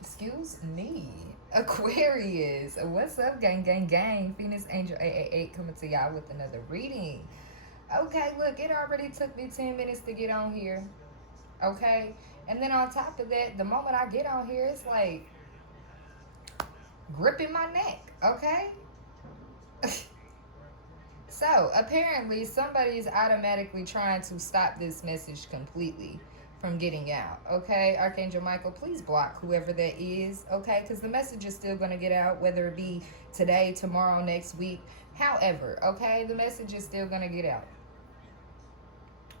Excuse me. Aquarius. What's up, gang, gang, gang? Phoenix Angel 888 coming to y'all with another reading. Okay, look, it already took me 10 minutes to get on here. Okay? And then on top of that, the moment I get on here, it's like gripping my neck. Okay? So, apparently, somebody's automatically trying to stop this message completely from getting out. Okay, Archangel Michael, please block whoever that is. Okay, because the message is still going to get out, whether it be today, tomorrow, next week. However, okay, the message is still going to get out.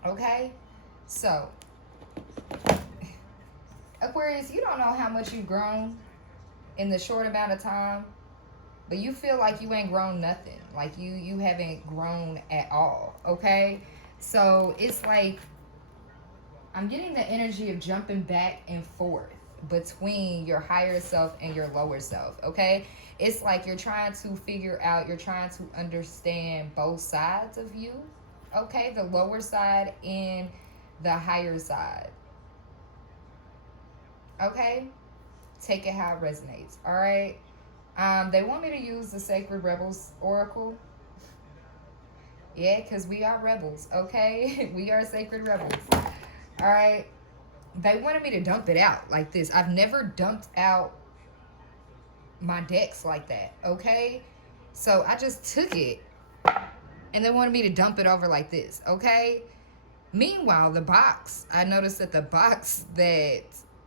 Okay, so Aquarius, you don't know how much you've grown in the short amount of time, but you feel like you ain't grown nothing. Like you haven't grown at all. Okay, so it's like I'm getting the energy of jumping back and forth between your higher self and your lower self. Okay, it's like you're trying to figure out, you're trying to understand both sides of you. Okay, the lower side and the higher side. Okay, take it how it resonates. All right. They want me to use the Sacred Rebels Oracle. Yeah, because we are rebels, okay? We are sacred rebels. All right. They wanted me to dump it out like this. I've never dumped out my decks like that, okay? So I just took it and they wanted me to dump it over like this, okay? Meanwhile, the box, I noticed that the box that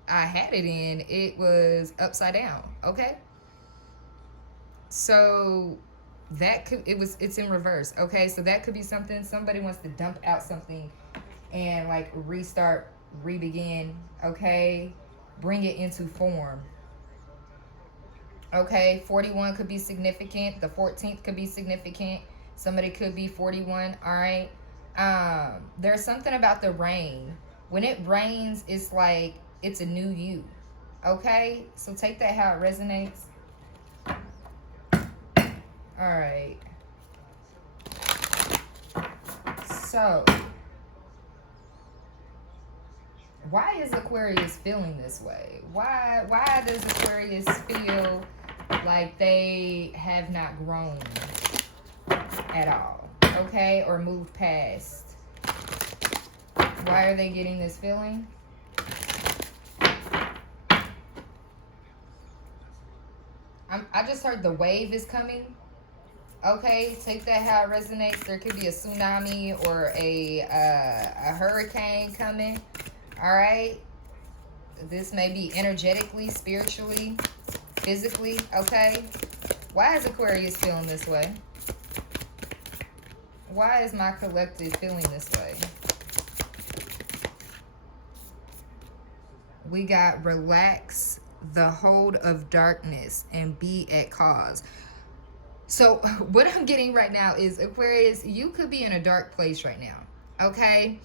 I had it in, it was upside down, okay? So that could it's in reverse. Okay, so that could be something somebody wants to dump out something and like restart, re-begin. Okay, bring it into form. Okay, 41 could be significant. The 14th could be significant. Somebody could be 41. All right. There's something about the rain. When it rains, it's like it's a new you. Okay, so take that how it resonates. All right. So, why is Aquarius feeling this way? Why does Aquarius feel like they have not grown at all? Okay, or moved past? Why are they getting this feeling? I just heard the wave is coming. Okay, take that how it resonates. There could be a tsunami or a hurricane coming. All right. This may be energetically, spiritually, physically. Okay. Why is Aquarius feeling this way? Why is my collective feeling this way? We got relax the hold of darkness and be at cause. So what I'm getting right now is, Aquarius, you could be in a dark place right now. Okay.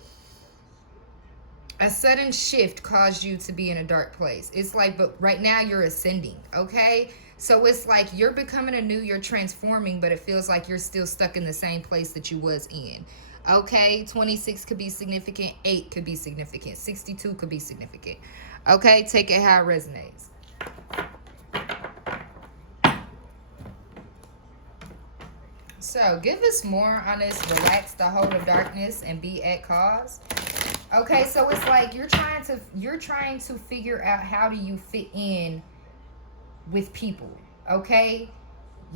A sudden shift caused you to be in a dark place. It's like, but right now you're ascending. Okay. So it's like you're becoming anew, you're transforming, but it feels like you're still stuck in the same place that you was in. Okay. 26 could be significant. 8 could be significant. 62 could be significant. Okay. Take it how it resonates. So give us more on this relax the hold of darkness and be at cause. Okay, so it's like you're trying to figure out how do you fit in with people. Okay?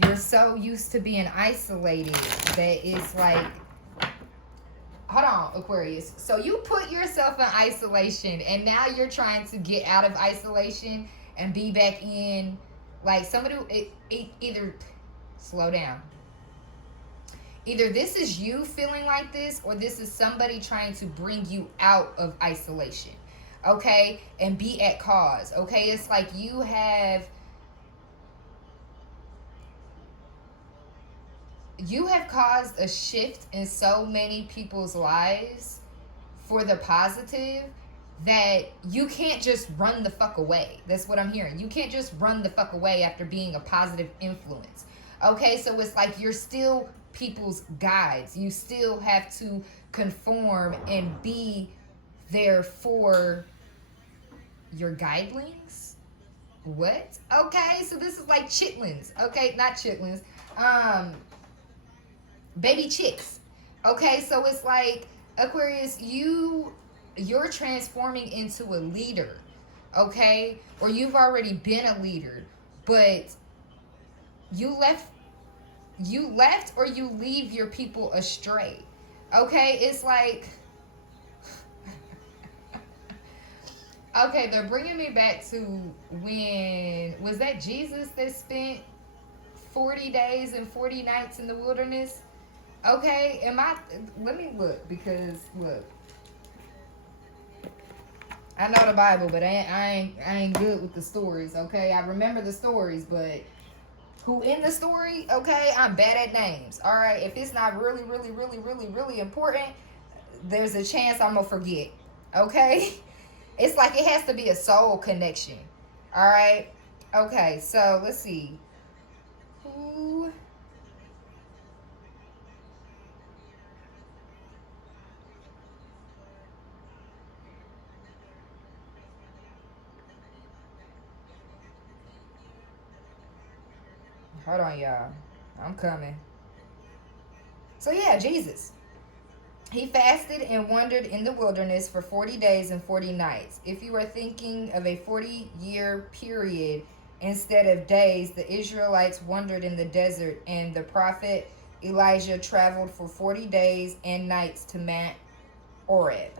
You're so used to being isolated that it's like, hold on, Aquarius. So you put yourself in isolation and now you're trying to get out of isolation and be back in, like somebody either slow down. Either this is you feeling like this, or this is somebody trying to bring you out of isolation. Okay? And be at cause. Okay? It's like you have caused a shift in so many people's lives for the positive that you can't just run the fuck away. That's what I'm hearing. You can't just run the fuck away after being a positive influence. Okay? So it's like you're still people's guides. You still have to conform and be there for your guidelings. What? Okay, so this is like chitlins. Okay, not chitlins. Baby chicks. Okay, so it's like Aquarius, you're transforming into a leader. Okay? Or you've already been a leader, but you left or you leave your people astray. Okay? It's like okay, they're bringing me back to when was that Jesus that spent 40 days and 40 nights in the wilderness? Okay, let me look because look, I know the Bible, but I ain't good with the stories. Okay, I remember the stories, but who in the story? Okay, I'm bad at names. All right, if it's not really, really, really, really, really important, there's a chance I'm gonna forget. Okay, it's like it has to be a soul connection. All right. Okay, so let's see. Who? Hold on, y'all. I'm coming. So yeah, Jesus. He fasted and wandered in the wilderness for 40 days and 40 nights. If you are thinking of a 40-year period instead of days, the Israelites wandered in the desert, and the prophet Elijah traveled for 40 days and nights to Mount Oreb.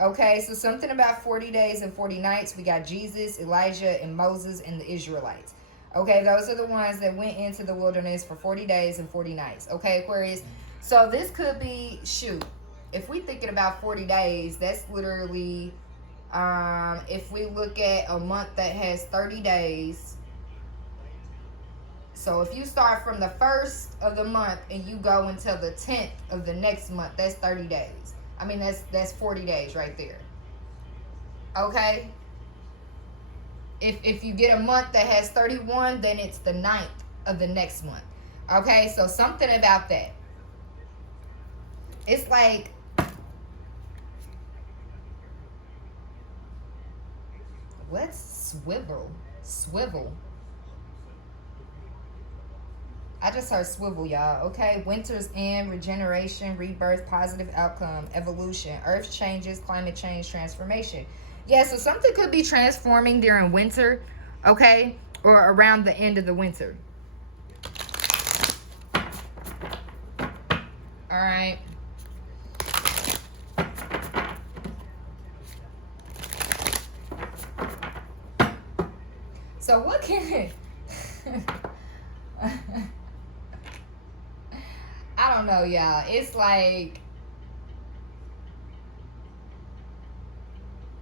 Okay, so something about 40 days and 40 nights. We got Jesus, Elijah, and Moses, and the Israelites. Okay, those are the ones that went into the wilderness for 40 days and 40 nights. Okay, Aquarius. So this could be, shoot, if we thinking about 40 days, that's literally, if we look at a month that has 30 days. So if you start from the 1st of the month and you go until the 10th of the next month, that's 30 days. I mean, that's 40 days right there. Okay? If you get a month that has 31, then it's the 9th of the next month. Okay? So something about that. It's like what's swivel? Swivel. I just heard swivel, y'all. Okay, winter's end, regeneration, rebirth, positive outcome, evolution, earth changes, climate change, transformation. Yeah, so something could be transforming during winter, okay, or around the end of the winter. All right. So what can I don't know, y'all. It's like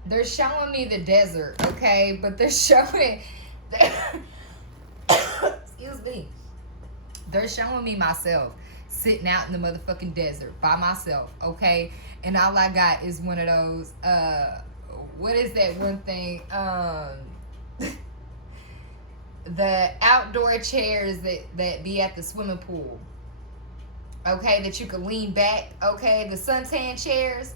they're showing me the desert, okay? But they're showing excuse me. They're showing me myself sitting out in the motherfucking desert by myself, okay? And all I got is one of those what is that one thing? The outdoor chairs that be at the swimming pool. Okay, that you can lean back. Okay, the suntan chairs.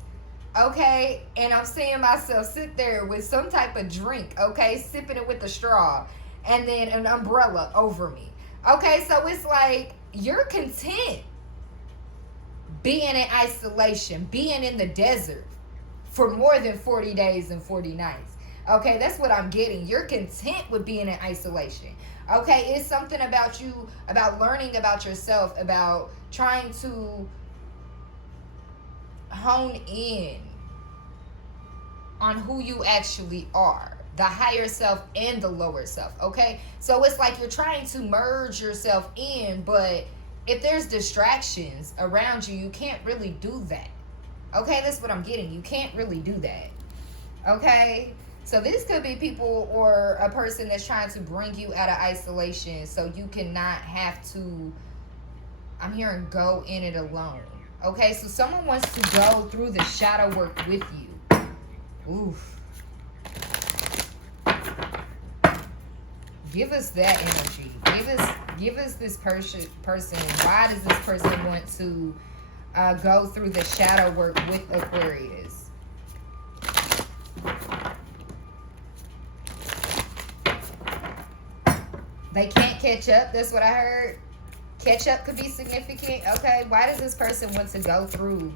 Okay, and I'm seeing myself sit there with some type of drink. Okay, sipping it with a straw, and then an umbrella over me. Okay, so it's like you're content being in isolation, being in the desert for more than 40 days and 40 nights. Okay, that's what I'm getting. You're content with being in isolation. Okay, it's something about you, about learning about yourself, about trying to hone in on who you actually are, the higher self and the lower self. Okay, so it's like you're trying to merge yourself in, but if there's distractions around you, you can't really do that. Okay, that's what I'm getting. You can't really do that. Okay, so this could be people or a person that's trying to bring you out of isolation so you cannot have to, I'm hearing, go in it alone. Okay, so someone wants to go through the shadow work with you. Oof. Give us that energy. Give us this person. Why does this person want to go through the shadow work with Aquarius? They can't catch up. That's what I heard. Catch up could be significant. Okay, why does this person want to go through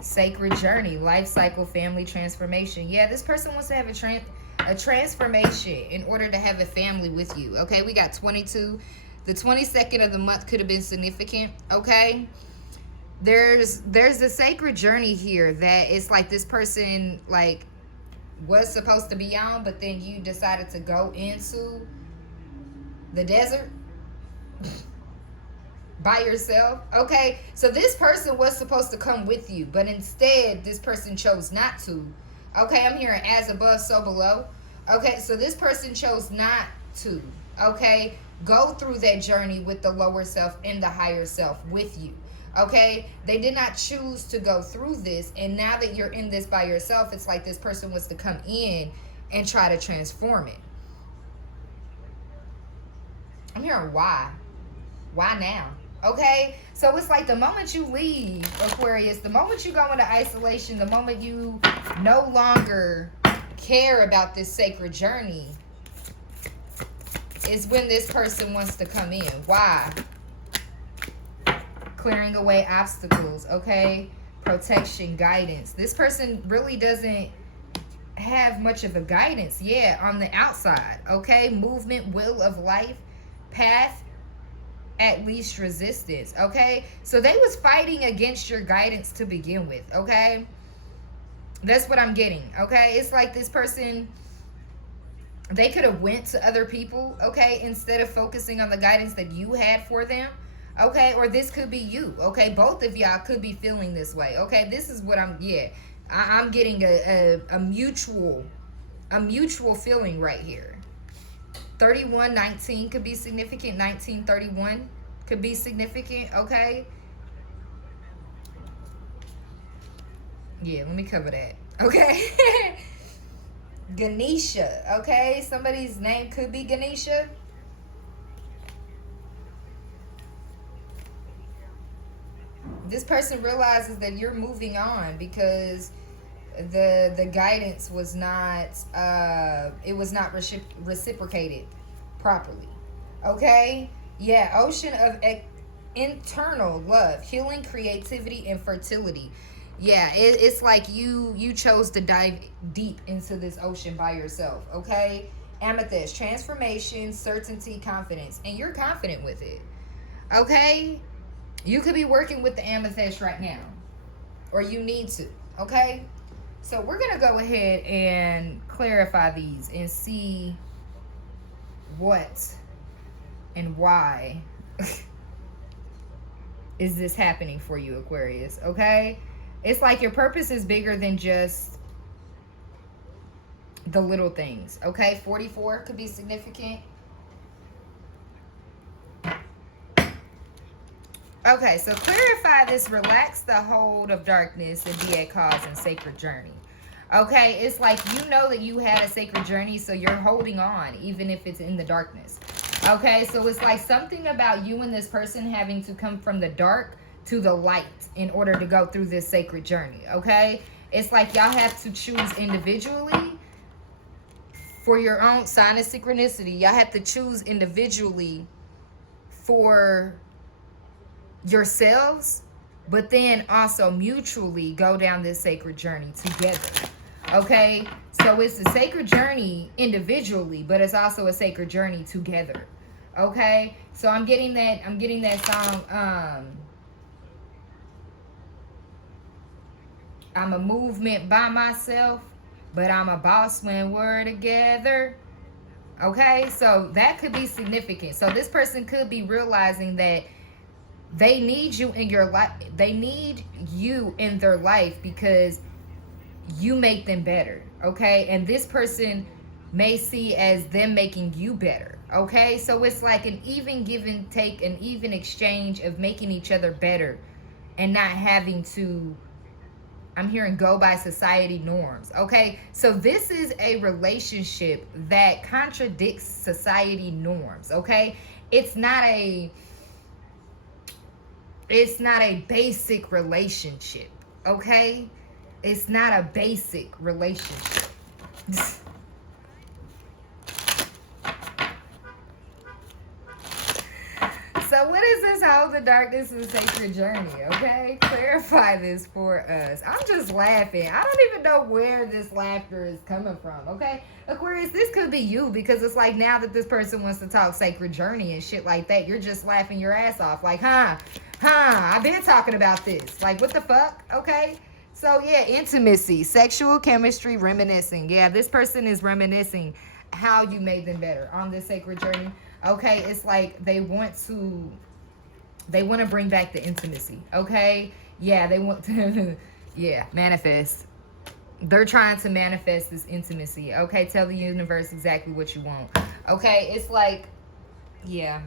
sacred journey, life cycle, family transformation? Yeah, this person wants to have a transformation in order to have a family with you. Okay, we got 22. The 22nd of the month could have been significant. Okay, there's a sacred journey here that it's like this person like was supposed to be on, but then you decided to go into the desert by yourself. Okay, so this person was supposed to come with you, but instead this person chose not to. Okay, I'm hearing as above so below. Okay, so this person chose not to, okay, go through that journey with the lower self and the higher self with you. Okay, they did not choose to go through this, and now that you're in this by yourself, it's like this person wants to come in and try to transform it. I'm hearing why now? Okay, so it's like the moment you leave Aquarius, the moment you go into isolation, the moment you no longer care about this sacred journey is when this person wants to come in. Why? Clearing away obstacles, okay? Protection, guidance. This person really doesn't have much of a guidance, yeah, on the outside, okay? Movement, will of life, path, at least resistance, okay? So they was fighting against your guidance to begin with, okay? That's what I'm getting, okay? It's like this person, they could have went to other people, okay, instead of focusing on the guidance that you had for them, okay? Or this could be you, okay? Both of y'all could be feeling this way, okay? This is what I'm, yeah, I'm getting a mutual feeling right here. 3119 could be significant. 1931 could be significant, okay? Yeah, let me cover that, okay? Ganesha, okay? Somebody's name could be Ganesha. This person realizes that you're moving on because the guidance was not it was not reciprocated properly, okay? Yeah, ocean of internal love, healing, creativity, and fertility. Yeah, it's like you chose to dive deep into this ocean by yourself, okay? Amethyst, transformation, certainty, confidence, and you're confident with it, okay? You could be working with the amethyst right now, or you need to, okay? So we're going to go ahead and clarify these and see what and why is this happening for you, Aquarius, okay? It's like your purpose is bigger than just the little things, okay? 44 could be significant. Okay, so clarify this, relax the hold of darkness and be at cause and sacred journey. Okay, it's like you know that you had a sacred journey, so you're holding on, even if it's in the darkness. Okay, so it's like something about you and this person having to come from the dark to the light in order to go through this sacred journey, okay? It's like y'all have to choose individually for your own sign of synchronicity. Y'all have to choose individually for yourselves, but then also mutually go down this sacred journey together, okay? So it's a sacred journey individually, but it's also a sacred journey together, okay? So I'm getting that song, I'm a movement by myself, but I'm a boss when we're together. Okay, so that could be significant. So this person could be realizing that they need you in your life. They need you in their life because you make them better. Okay, and this person may see as them making you better. Okay, so it's like an even give and take, an even exchange of making each other better and not having to, I'm hearing, go by society norms. Okay, so this is a relationship that contradicts society norms. Okay, it's not a basic relationship. Okay, it's not a basic relationship. Hold the darkness is a sacred journey, okay? Clarify this for us. I'm just laughing. I don't even know where this laughter is coming from, okay? Aquarius, this could be you because it's like now that this person wants to talk sacred journey and shit like that, you're just laughing your ass off. Like, I've been talking about this. Like, what the fuck, okay? So, yeah, intimacy, sexual chemistry, reminiscing. Yeah, this person is reminiscing how you made them better on this sacred journey. Okay, it's like they want to bring back the intimacy. Okay, yeah, they want to yeah, manifest. They're trying to manifest this intimacy. Okay, tell the universe exactly what you want. Okay, it's like, yeah,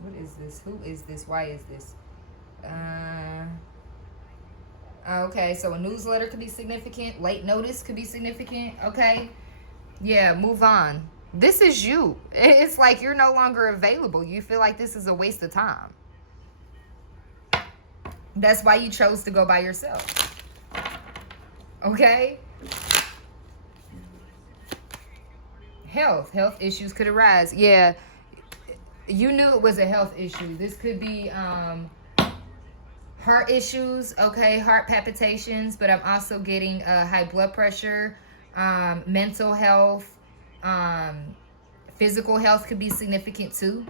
what is this? Who is this? Why is this? Okay, so a newsletter could be significant. Late notice could be significant. Okay, yeah, move on. This is you. It's like you're no longer available. You feel like this is a waste of time. That's why you chose to go by yourself. Okay? Health issues could arise. Yeah, you knew it was a health issue. This could be heart issues, okay, heart palpitations, but I'm also getting high blood pressure, mental health, physical health could be significant too.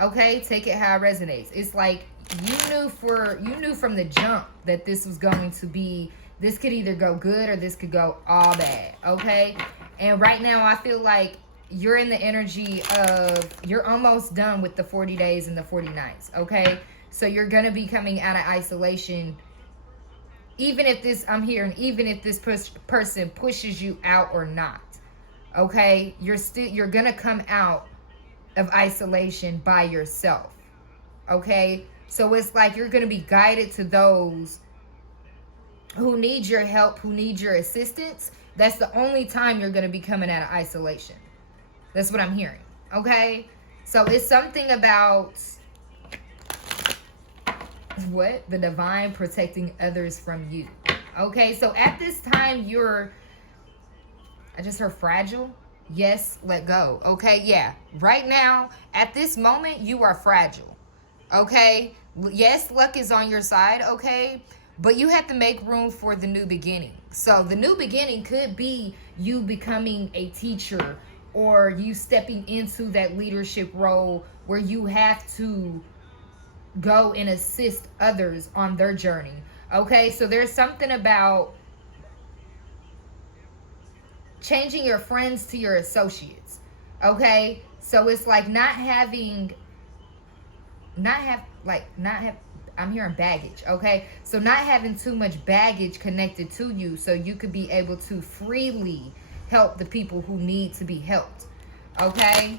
Okay, take it how it resonates. It's like you knew from the jump that this was going to be, this could either go good or this could go all bad. Okay, and right now I feel like you're in the energy of you're almost done with the 40 days and the 40 nights. Okay, so you're gonna be coming out of isolation. Even if this, I'm hearing, even if this person pushes you out or not, okay, you're gonna come out of isolation by yourself. Okay, so it's like you're gonna be guided to those who need your help, who need your assistance. That's the only time you're gonna be coming out of isolation. That's what I'm hearing. Okay, so it's something about what the divine protecting others from you. Okay, so at this time I just heard fragile. Yes, let go. Okay, yeah. Right now, at this moment, you are fragile. Okay? Yes, luck is on your side, okay? But you have to make room for the new beginning. So the new beginning could be you becoming a teacher or you stepping into that leadership role where you have to go and assist others on their journey. Okay? So there's something about changing your friends to your associates. Okay, so it's like I'm hearing baggage. Okay, so not having too much baggage connected to you, so you could be able to freely help the people who need to be helped. Okay,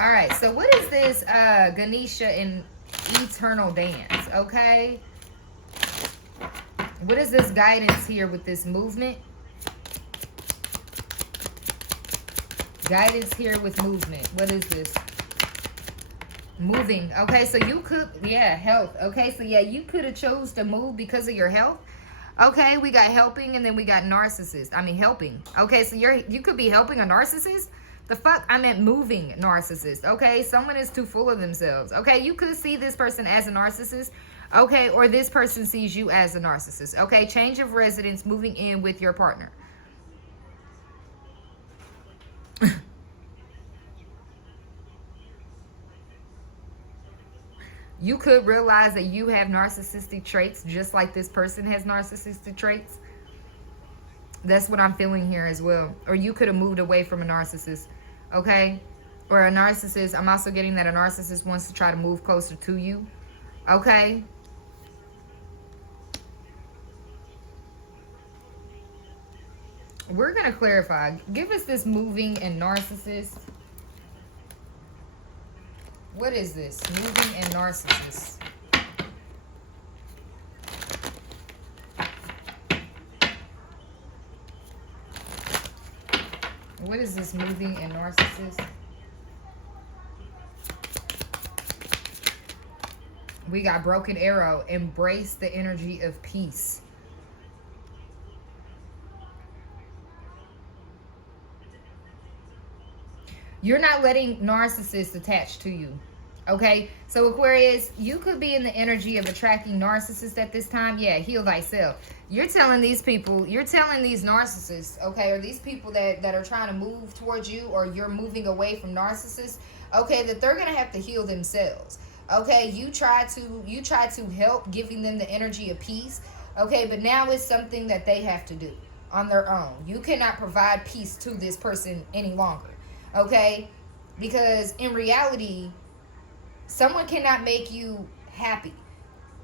all right, so what is this Ganesha and eternal dance? Okay, what is this guidance here with this movement? Guidance here with movement. What is this? Moving. Okay, so you could, yeah, health. Okay, so yeah, you could have chose to move because of your health. Okay, we got helping and then we got narcissist. I mean, helping. Okay, so you could be helping a narcissist. The fuck? I meant moving narcissist. Okay, someone is too full of themselves. Okay, you could see this person as a narcissist. Okay, or this person sees you as a narcissist. Okay, change of residence, moving in with your partner. You could realize that you have narcissistic traits just like this person has narcissistic traits. That's what I'm feeling here as well. Or you could have moved away from a narcissist. Okay, or a narcissist. I'm also getting that a narcissist wants to try to move closer to you. Okay. We're going to clarify. Give us this moving and narcissist. What is this? Moving and narcissist. What is this moving and narcissist? We got broken arrow. Embrace the energy of peace. You're not letting narcissists attach to you. Okay, so Aquarius, you could be in the energy of attracting narcissists at this time. Yeah, heal thyself. You're telling these people, you're telling these narcissists, okay, or these people that are trying to move towards you, or you're moving away from narcissists, okay, that they're gonna have to heal themselves. Okay, you try to help giving them the energy of peace. Okay, but now it's something that they have to do on their own. You cannot provide peace to this person any longer. Okay, because in reality, someone cannot make you happy.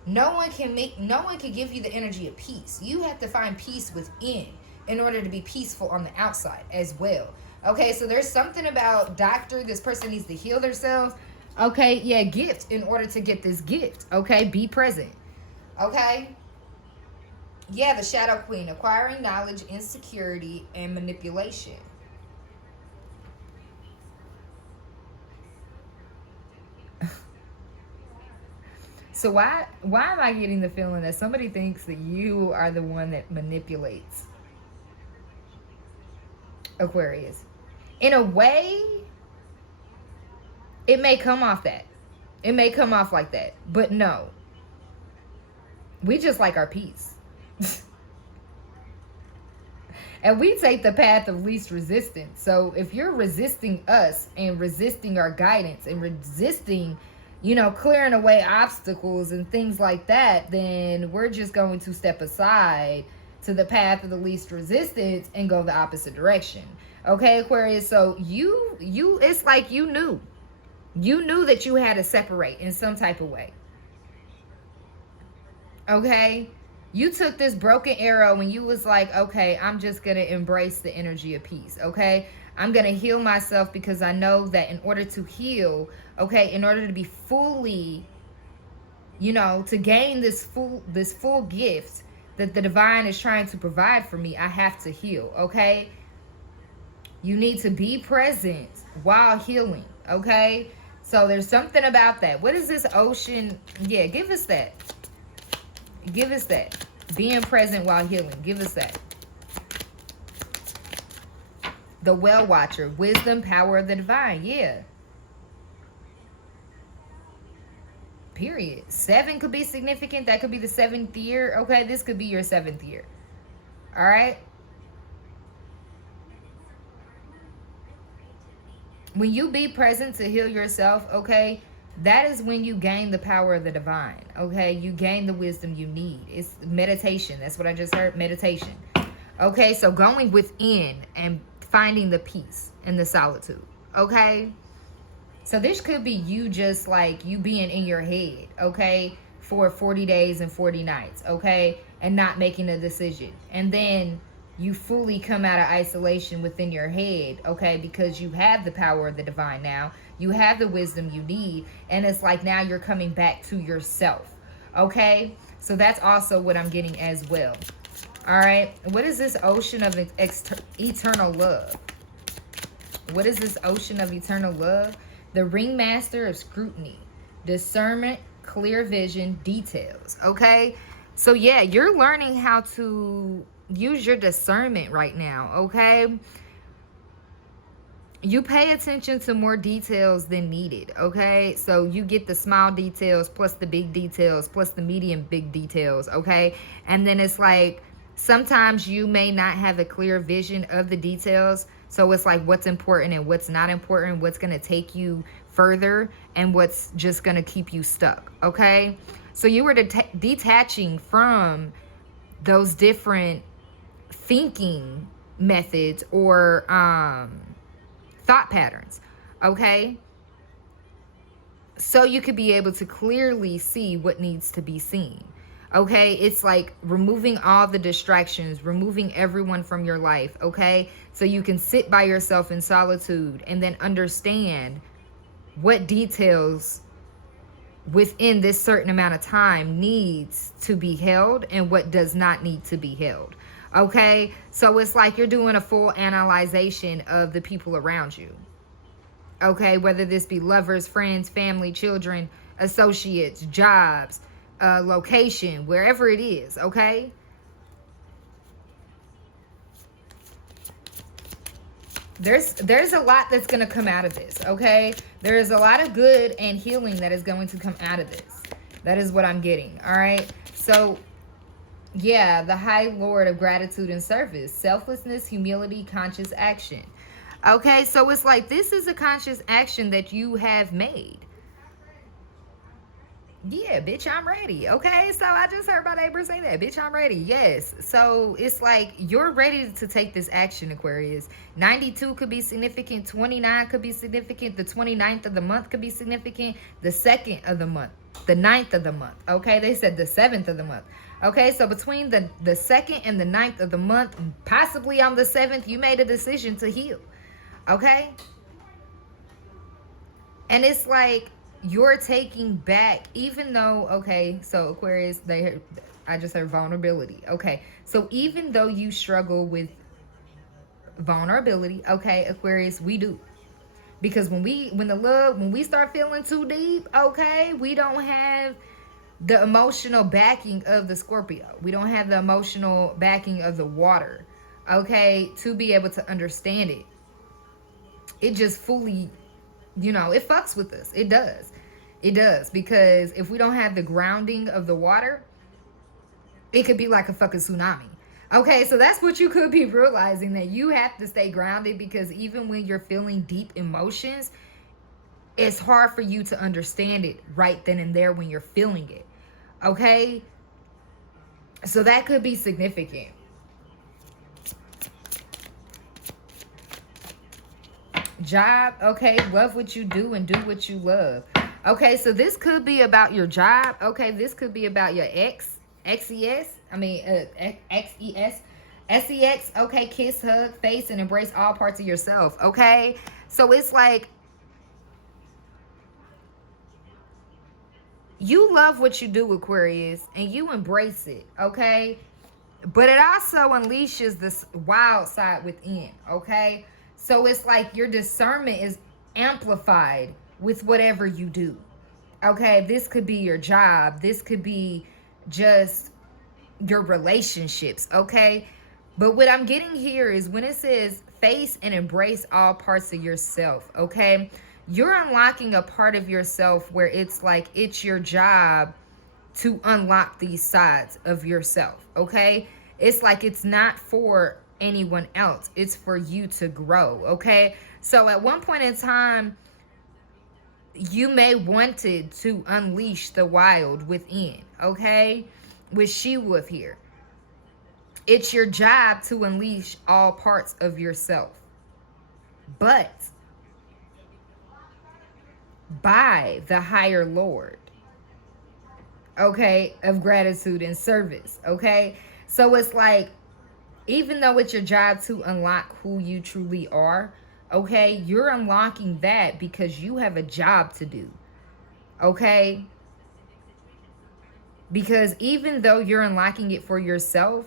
No one can give you the energy of peace. You have to find peace within in order to be peaceful on the outside as well. Okay, so there's something about doctor, this person needs to heal themselves. Okay, yeah, gift in order to get this gift. Okay, be present. Okay? Yeah, the Shadow Queen, acquiring knowledge, insecurity, and manipulation. So why am I getting the feeling that somebody thinks that you are the one that manipulates Aquarius? In a way, it may come off that. It may come off like that. But no. We just like our peace. And we take the path of least resistance. So if you're resisting us and resisting our guidance and resisting, clearing away obstacles and things like that, then we're just going to step aside to the path of the least resistance and go the opposite direction. Okay, Aquarius, so you it's like you knew that you had to separate in some type of way. Okay, you took this broken arrow and you was like, okay, I'm just gonna embrace the energy of peace. Okay, I'm gonna heal myself because I know that in order to heal, okay, in order to be fully, to gain this full gift that the divine is trying to provide for me, I have to heal. Okay, you need to be present while healing. Okay, so there's something about that. What is this ocean? Yeah, give us that. Give us that. Being present while healing. Give us that. The well watcher. Wisdom, power of the divine. Yeah. Period. 7 could be significant. That could be the 7th year. Okay, this could be your 7th year. All right. When you be present to heal yourself, okay, that is when you gain the power of the divine. Okay, you gain the wisdom you need. It's meditation. That's what I just heard. Meditation. Okay, so going within and finding the peace and the solitude. Okay, so this could be you just like you being in your head, okay, for 40 days and 40 nights, okay, and not making a decision. And then you fully come out of isolation within your head, okay, because you have the power of the divine now. You have the wisdom you need, and it's like now you're coming back to yourself, okay? So that's also what I'm getting as well. All right, what is this ocean of eternal love? What is this ocean of eternal love? The ringmaster of scrutiny, discernment, clear vision, details, okay? So yeah, you're learning how to use your discernment right now, okay? You pay attention to more details than needed, okay? So you get the small details plus the big details plus the medium big details, okay? And then it's like sometimes you may not have a clear vision of the details. So it's like what's important and what's not important, what's going to take you further and what's just going to keep you stuck, okay? So you were detaching from those different thinking methods or thought patterns, okay? So you could be able to clearly see what needs to be seen, okay? It's like removing all the distractions, removing everyone from your life, okay? So you can sit by yourself in solitude and then understand what details within this certain amount of time needs to be held and what does not need to be held. Okay, so it's like you're doing a full analyzation of the people around you. Okay, whether this be lovers, friends, family, children, associates, jobs, location, wherever it is, okay? There's a lot that's going to come out of this, okay? There is a lot of good and healing that is going to come out of this. That is what I'm getting, all right? So, yeah, the High Lord of Gratitude and Service. Selflessness, humility, conscious action. Okay, so it's like this is a conscious action that you have made. Yeah, bitch, I'm ready. Okay, so I just heard my neighbor say that. Bitch, I'm ready. Yes. So it's like you're ready to take this action, Aquarius. 92 could be significant. 29 could be significant. The 29th of the month could be significant. The 2nd of the month. The 9th of the month. Okay, they said the 7th of the month. Okay, so between the 2nd and the 9th of the month, possibly on the 7th, you made a decision to heal. Okay? And it's like you're taking back, even though, okay, so Aquarius, I just heard vulnerability. Okay, so even though you struggle with vulnerability, okay, Aquarius, we do. Because when we start feeling too deep, okay, we don't have the emotional backing of the Scorpio. We don't have the emotional backing of the water, okay, to be able to understand it. It just fully, it fucks with us. It does. It does. Because if we don't have the grounding of the water, it could be like a fucking tsunami. Okay, so that's what you could be realizing, that you have to stay grounded, because even when you're feeling deep emotions, it's hard for you to understand it right then and there when you're feeling it. Okay? So that could be significant. Job, okay, love what you do and do what you love. Okay, so this could be about your job. Okay, this could be about your XES, SEX. Okay, kiss, hug, face, and embrace all parts of yourself. Okay, so it's like you love what you do, Aquarius, and you embrace it. Okay, but it also unleashes this wild side within. Okay. So it's like your discernment is amplified with whatever you do. Okay, this could be your job. This could be just your relationships. Okay, but what I'm getting here is when it says face and embrace all parts of yourself. Okay, you're unlocking a part of yourself where it's like it's your job to unlock these sides of yourself. Okay, it's like it's not for anyone else, it's for you to grow. Okay, so at one point in time you may wanted to unleash the wild within. Okay, with She-Wolf here, it's your job to unleash all parts of yourself, but by the higher Lord, okay, of gratitude and service. Okay, so it's like even though it's your job to unlock who you truly are, okay, you're unlocking that because you have a job to do. Okay, because even though you're unlocking it for yourself,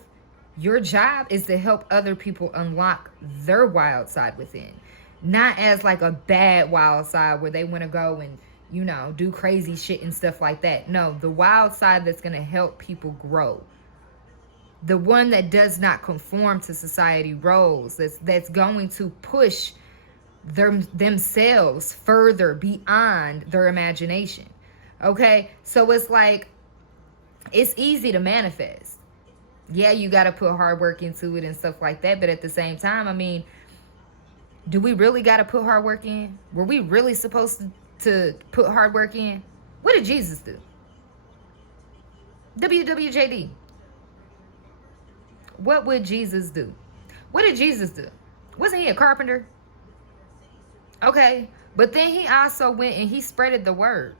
your job is to help other people unlock their wild side within. Not as like a bad wild side where they want to go and do crazy shit and stuff like that. No, the wild side that's going to help people grow. The one that does not conform to society roles, that's going to push themselves further beyond their imagination. Okay, so it's like it's easy to manifest. Yeah, you got to put hard work into it and stuff like that, but at the same time, I mean, do we really got to put hard work in? Were we really supposed to put hard work in? What did Jesus do? WWJD. What would Jesus do? What did Jesus do? Wasn't he a carpenter? Okay, but then he also went and he spreaded the word.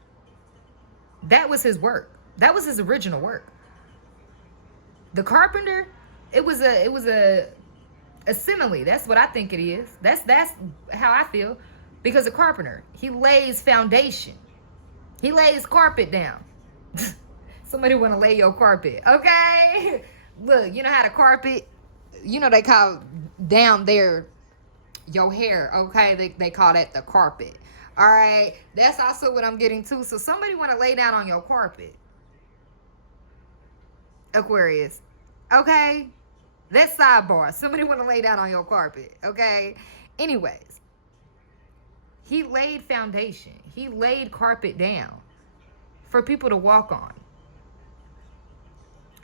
That was his work. That was his original work. The carpenter, it was a simile. That's what I think it is. That's how I feel. Because a carpenter, he lays foundation. He lays carpet down. Somebody want to lay your carpet, okay? Look, you know how the carpet, they call down there your hair, okay? They call that the carpet. All right, that's also what I'm getting to. So somebody want to lay down on your carpet, Aquarius, okay? That's sidebar. Somebody want to lay down on your carpet, okay? Anyways, he laid foundation. He laid carpet down for people to walk on.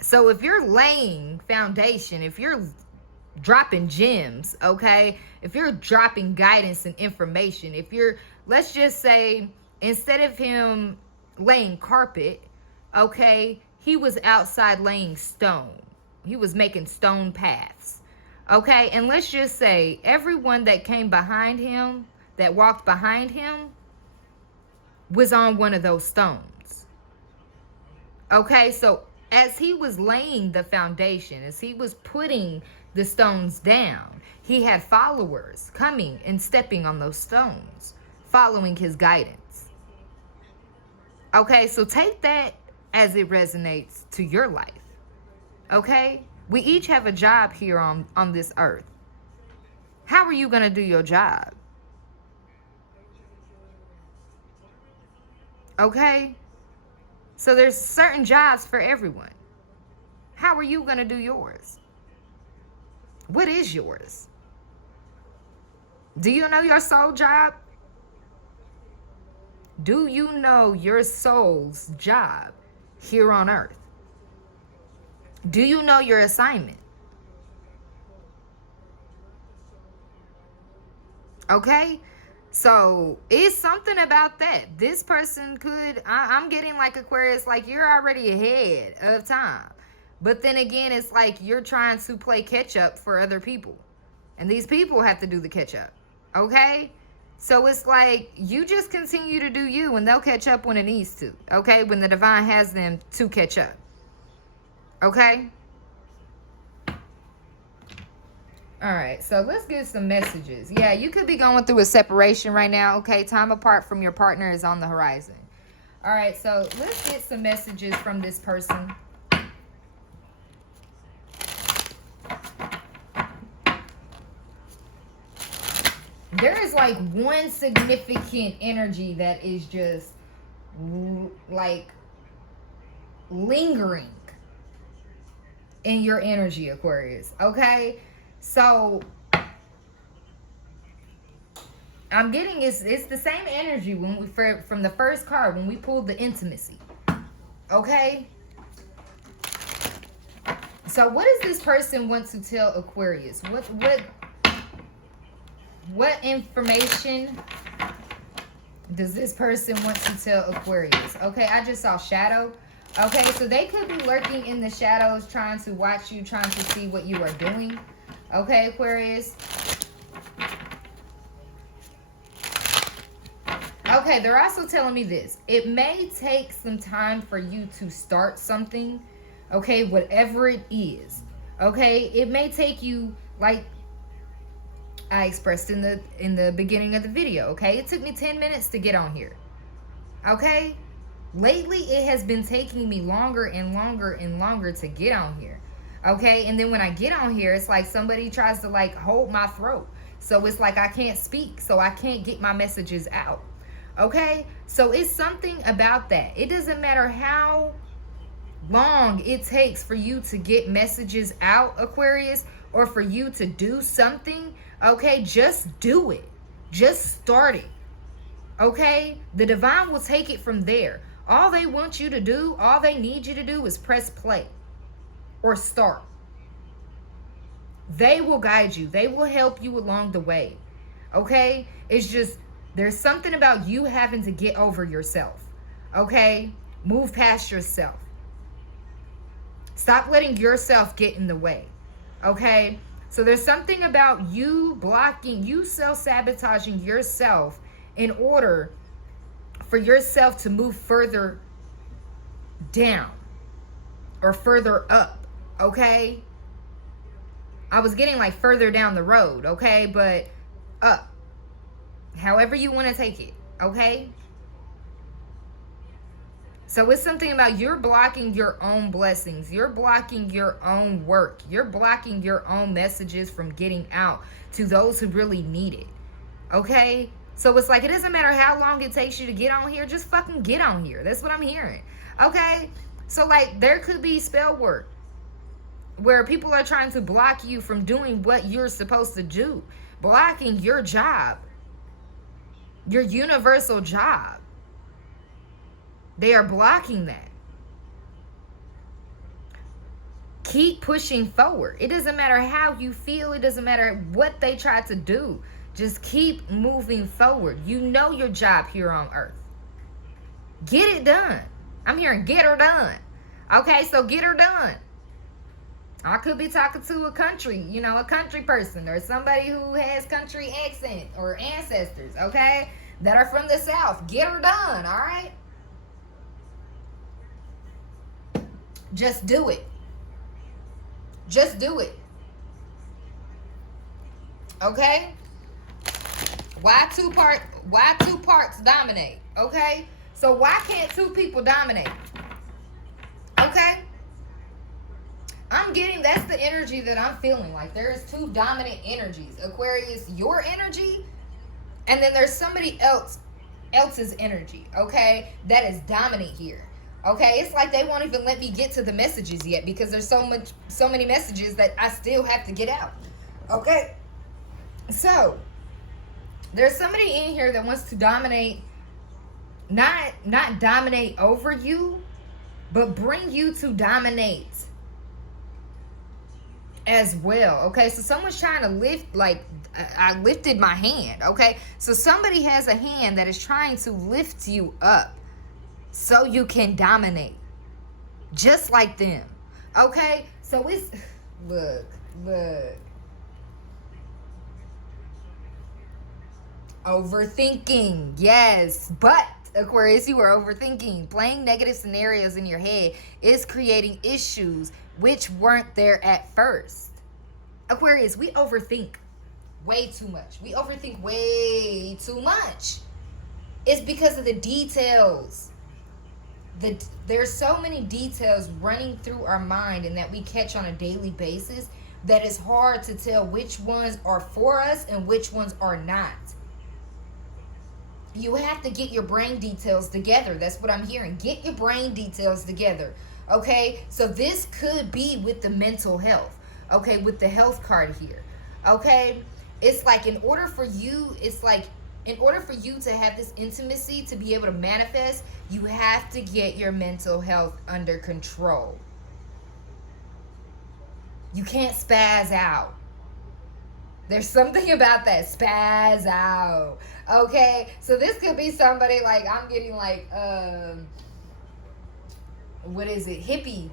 So if you're laying foundation, if you're dropping gems, okay, if you're dropping guidance and information, if you're, let's just say, instead of him laying carpet, okay, he was outside laying stone. He was making stone paths, okay. And let's just say everyone that came behind him, that walked behind him, was on one of those stones, okay. So as he was laying the foundation, as he was putting the stones down, he had followers coming and stepping on those stones, following his guidance. Okay, so take that as it resonates to your life. Okay? We each have a job here on this earth. How are you going to do your job? Okay? So there's certain jobs for everyone. How are you going to do yours? What is yours? Do you know your soul job? Do you know your soul's job here on earth? Do you know your assignment? Okay? So it's something about that. This person could, I'm getting like Aquarius, like you're already ahead of time. But then again, it's like you're trying to play catch up for other people. And these people have to do the catch up. Okay? So it's like you just continue to do you and they'll catch up when it needs to. Okay? When the divine has them to catch up. Okay? Alright, so let's get some messages. Yeah, you could be going through a separation right now. Okay? Time apart from your partner is on the horizon. Alright, so let's get some messages from this person. There is like one significant energy that is just like lingering in your energy, Aquarius. Okay? So I'm getting it's the same energy when we from the first card when we pulled the intimacy. Okay? So what does this person want to tell Aquarius? What information does this person want to tell Aquarius? Okay, I just saw shadow. Okay, so they could be lurking in the shadows, trying to watch you, trying to see what you are doing. Okay, Aquarius. Okay, they're also telling me this. It may take some time for you to start something. Okay, whatever it is. Okay, it may take you, like I expressed in the beginning of the video. Okay, it took me 10 minutes to get on here. Okay, lately it has been taking me longer and longer and longer to get on here. Okay, and then when I get on here, it's like somebody tries to like hold my throat. So it's like I can't speak, so I can't get my messages out. Okay, so it's something about that. It doesn't matter how long it takes for you to get messages out, Aquarius, or for you to do something. Okay, just do it. Just start it. Okay, the divine will take it from there. All they want you to do, all they need you to do is press play or start. They will guide you. They will help you along the way. Okay, it's just there's something about you having to get over yourself. Okay, move past yourself. Stop letting yourself get in the way. Okay, so there's something about you blocking, you self-sabotaging yourself in order for yourself to move further down or further up. Okay, I was getting like further down the road. Okay, but up, however you want to take it. Okay, so it's something about you're blocking your own blessings. You're blocking your own work. You're blocking your own messages from getting out to those who really need it. Okay? So it's like it doesn't matter how long it takes you to get on here. Just fucking get on here. That's what I'm hearing. Okay? So like there could be spell work where people are trying to block you from doing what you're supposed to do. blocking your job, your universal job. They are blocking that. Keep pushing forward. It doesn't matter how you feel. It doesn't matter what they try to do. Just keep moving forward. You know your job here on earth. Get it done. I'm hearing get her done. Okay, so get her done. I could be talking to a country, a country person or somebody who has country accent or ancestors, okay, that are from the South. Get her done, all right? Just do it. Just do it. Okay? Why two parts dominate? Okay? So why can't two people dominate? Okay? I'm getting, that's the energy that I'm feeling. Like there is two dominant energies. Aquarius, your energy, and then there's somebody else's energy, okay, that is dominant here. Okay, it's like they won't even let me get to the messages yet because there's so many messages that I still have to get out. Okay, so there's somebody in here that wants to dominate, not dominate over you, but bring you to dominate as well. Okay, so someone's trying to lift, like I lifted my hand. Okay, so somebody has a hand that is trying to lift you up so you can dominate just like them. Okay, so it's look overthinking. Yes, but Aquarius, you are overthinking. Playing negative scenarios in your head is creating issues which weren't there at first. Aquarius, we overthink way too much. We overthink way too much. It's because of the details. There's so many details running through our mind and that we catch on a daily basis that it's hard to tell which ones are for us and which ones are not. You have to get your brain details together. That's what I'm hearing. Get your brain details together. Okay? So this could be with the mental health. Okay? With the health card here. Okay? It's like in order for you to have this intimacy, to be able to manifest, you have to get your mental health under control. You can't spaz out. There's something about that. Spaz out. Okay? So this could be somebody like, I'm getting like, what is it? Hippie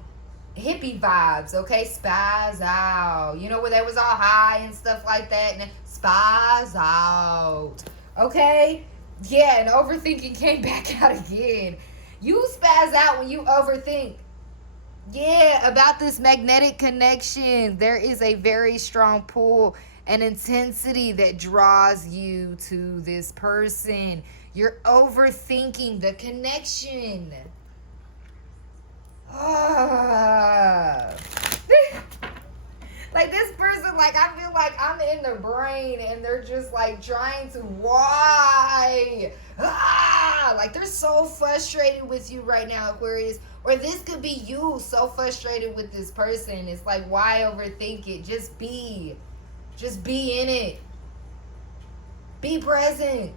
vibes. Okay? Spaz out. You know, where they was all high and stuff like that. And then spaz out. Okay? Yeah, and overthinking came back out again. You spaz out when you overthink. Yeah, about this magnetic connection. There is a very strong pull and intensity that draws you to this person. You're overthinking the connection. Like this person, like I feel like I'm in the brain and they're just like trying to, why? Like they're so frustrated with you right now, Aquarius. Or this could be you so frustrated with this person. It's like, why overthink it? Just be in it. Be present.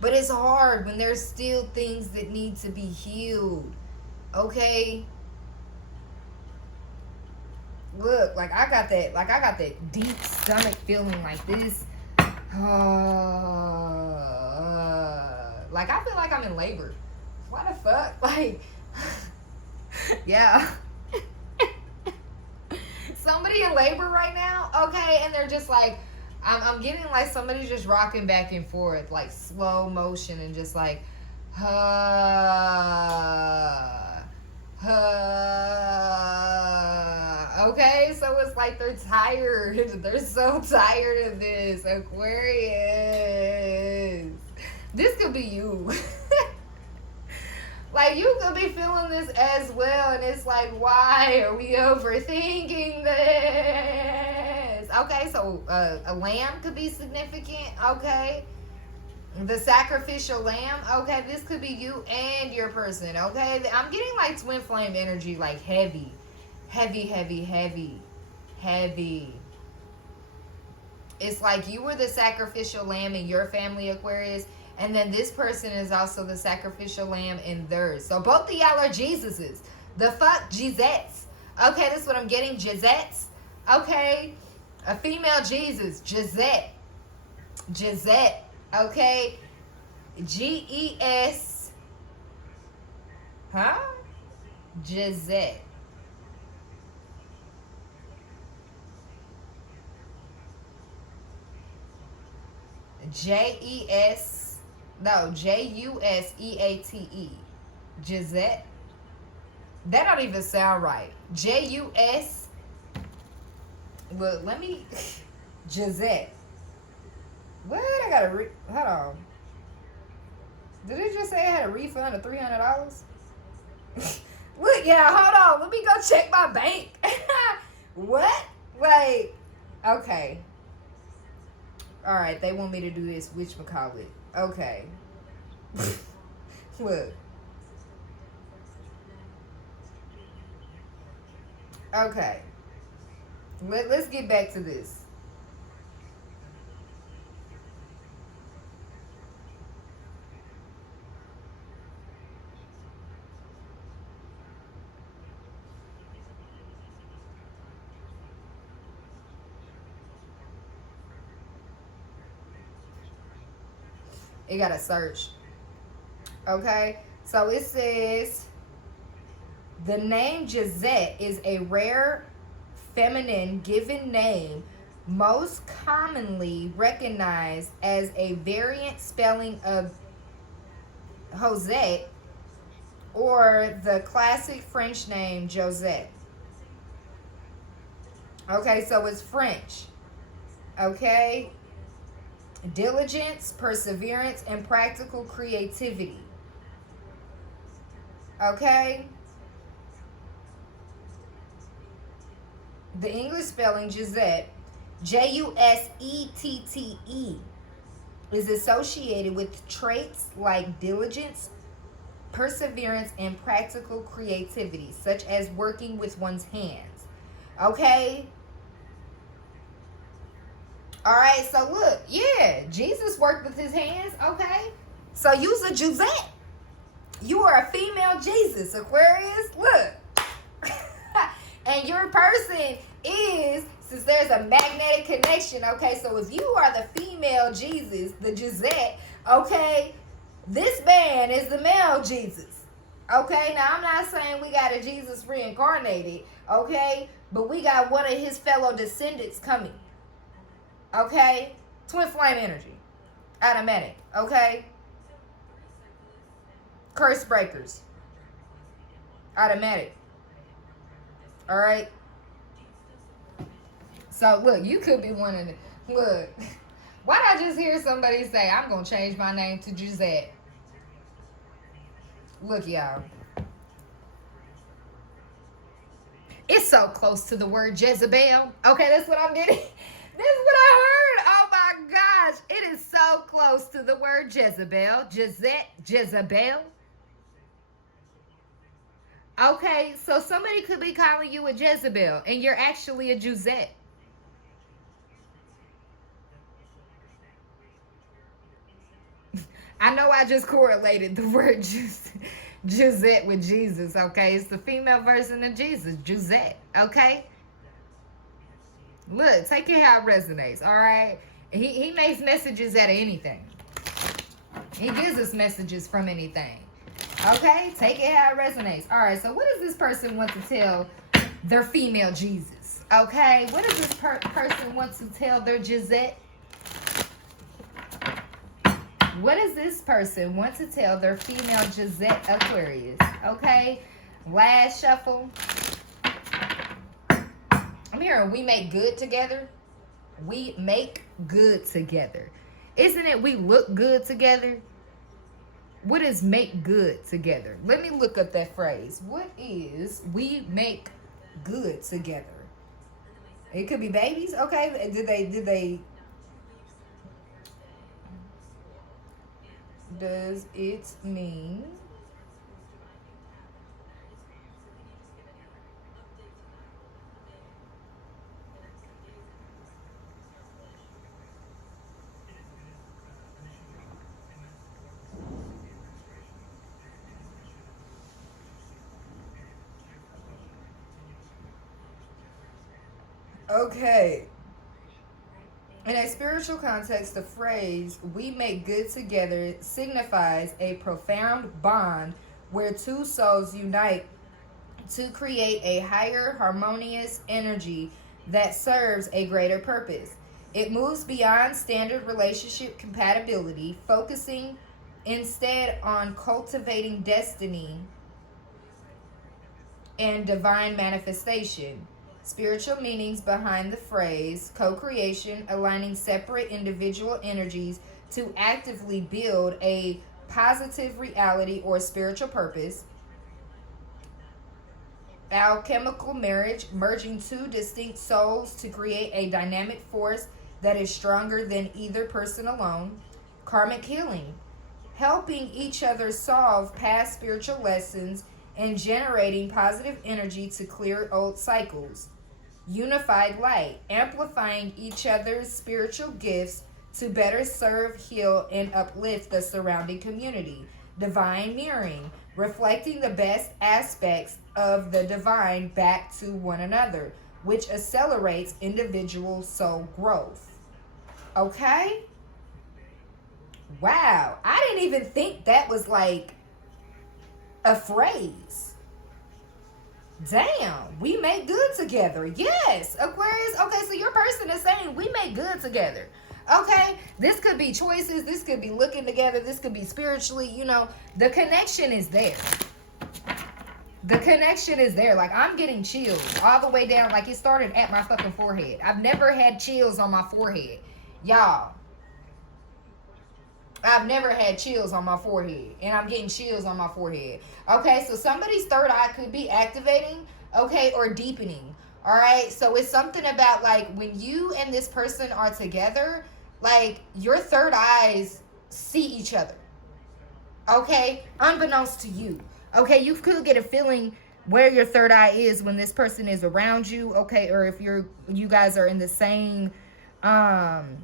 But it's hard when there's still things that need to be healed. Okay? Look, like I got that deep stomach feeling like this. Like I feel like I'm in labor. What the fuck? Like, yeah. Somebody in labor right now, okay, and they're just like, I'm getting like somebody's just rocking back and forth, like slow motion and just like, okay, so it's like they're tired. They're so tired of this, Aquarius. This could be you. Like, you could be feeling this as well, and it's like, why are we overthinking this? Okay, so a lamb could be significant, okay? The sacrificial lamb, okay, this could be you and your person, okay? I'm getting like twin flame energy, like heavy heavy. It's like you were the sacrificial lamb in your family, Aquarius, and then this person is also the sacrificial lamb in theirs. So both of y'all are Jesuses. The fuck? Jesettes. Okay, that's what I'm getting. Jesettes. Okay. A female Jesus. Gisette. Gisette. Okay. G-E-S. Huh? Gisette. J-E-S. No, J-U-S-E-A-T-E. Gisette. That don't even sound right. J-U-S. Look, let me. Gisette. What? I got to hold on. Did it just say I had a refund of $300? Look, yeah, hold on. Let me go check my bank. What? Wait. Okay. All right, they want me to do this whatchamacallit. Okay. Look. Okay. Let's get back to this. It got to search. Okay. So it says the name Gisette is a rare feminine given name most commonly recognized as a variant spelling of Josette or the classic French name Josette. Okay, so it's French. Okay. Diligence, perseverance, and practical creativity. Okay. The English spelling Gisette, J-U-S-E-T-T-E, is associated with traits like diligence, perseverance, and practical creativity, such as working with one's hands. Okay? All right, so look, yeah, Jesus worked with his hands, okay? So you's a Gisette. You are a female Jesus, Aquarius. Look. And your person is, since there's a magnetic connection, okay, so if you are the female Jesus, the Gisette, okay, this man is the male Jesus. Okay, now I'm not saying we got a Jesus reincarnated, okay, but we got one of his fellow descendants coming. Okay? Twin flame energy. Automatic. Okay? Curse breakers. Automatic. Alright? So, look, you could be one of the... Look. Why did I just hear somebody say, I'm going to change my name to Gisette? Look, y'all. It's so close to the word Jezebel. Okay, that's what I'm getting. This is what I heard. Oh my gosh. It is so close to the word Jezebel. Gisette, Jezebel. Okay, so somebody could be calling you a Jezebel and you're actually a Gisette. I know I just correlated the word Gisette with Jesus, okay? It's the female version of Jesus, Gisette, okay? Look, take it how it resonates, all right? He makes messages out of anything. He gives us messages from anything. Okay? Take it how it resonates. All right, so what does this person want to tell their female Jesus? Okay? What does this person want to tell their Gisette? What does this person want to tell their female Gisette Aquarius? Okay? Last shuffle. I'm hearing we make good together. We make good together. Isn't it we look good together? What is make good together? Let me look up that phrase. What is we make good together? It could be babies. Okay. Did they does it mean Okay. In a spiritual context, the phrase, we make good together, signifies a profound bond where two souls unite to create a higher harmonious energy that serves a greater purpose. It moves beyond standard relationship compatibility, focusing instead on cultivating destiny and divine manifestation. Spiritual meanings behind the phrase co creation, aligning separate individual energies to actively build a positive reality or spiritual purpose. Alchemical marriage, merging two distinct souls to create a dynamic force that is stronger than either person alone. Karmic healing, helping each other solve past spiritual lessons and generating positive energy to clear old cycles. Unified light, amplifying each other's spiritual gifts to better serve, heal, and uplift the surrounding community. Divine mirroring, reflecting the best aspects of the divine back to one another, which accelerates individual soul growth. Okay? Wow. I didn't even think that was like a phrase. Damn, we make good together. Yes, Aquarius. Okay, so your person is saying we make good together. Okay, this could be choices. This could be looking together. This could be spiritually. You know, the connection is there. The connection is there. Like, I'm getting chills all the way down. Like, it started at my fucking forehead. I've never had chills on my forehead. Y'all, I've never had chills on my forehead, and I'm getting chills on my forehead. Okay, so somebody's third eye could be activating, okay, or deepening. All right, so it's something about like when you and this person are together, like your third eyes see each other, okay, unbeknownst to you. Okay, you could get a feeling where your third eye is when this person is around you, okay, or if you guys are in the same I'm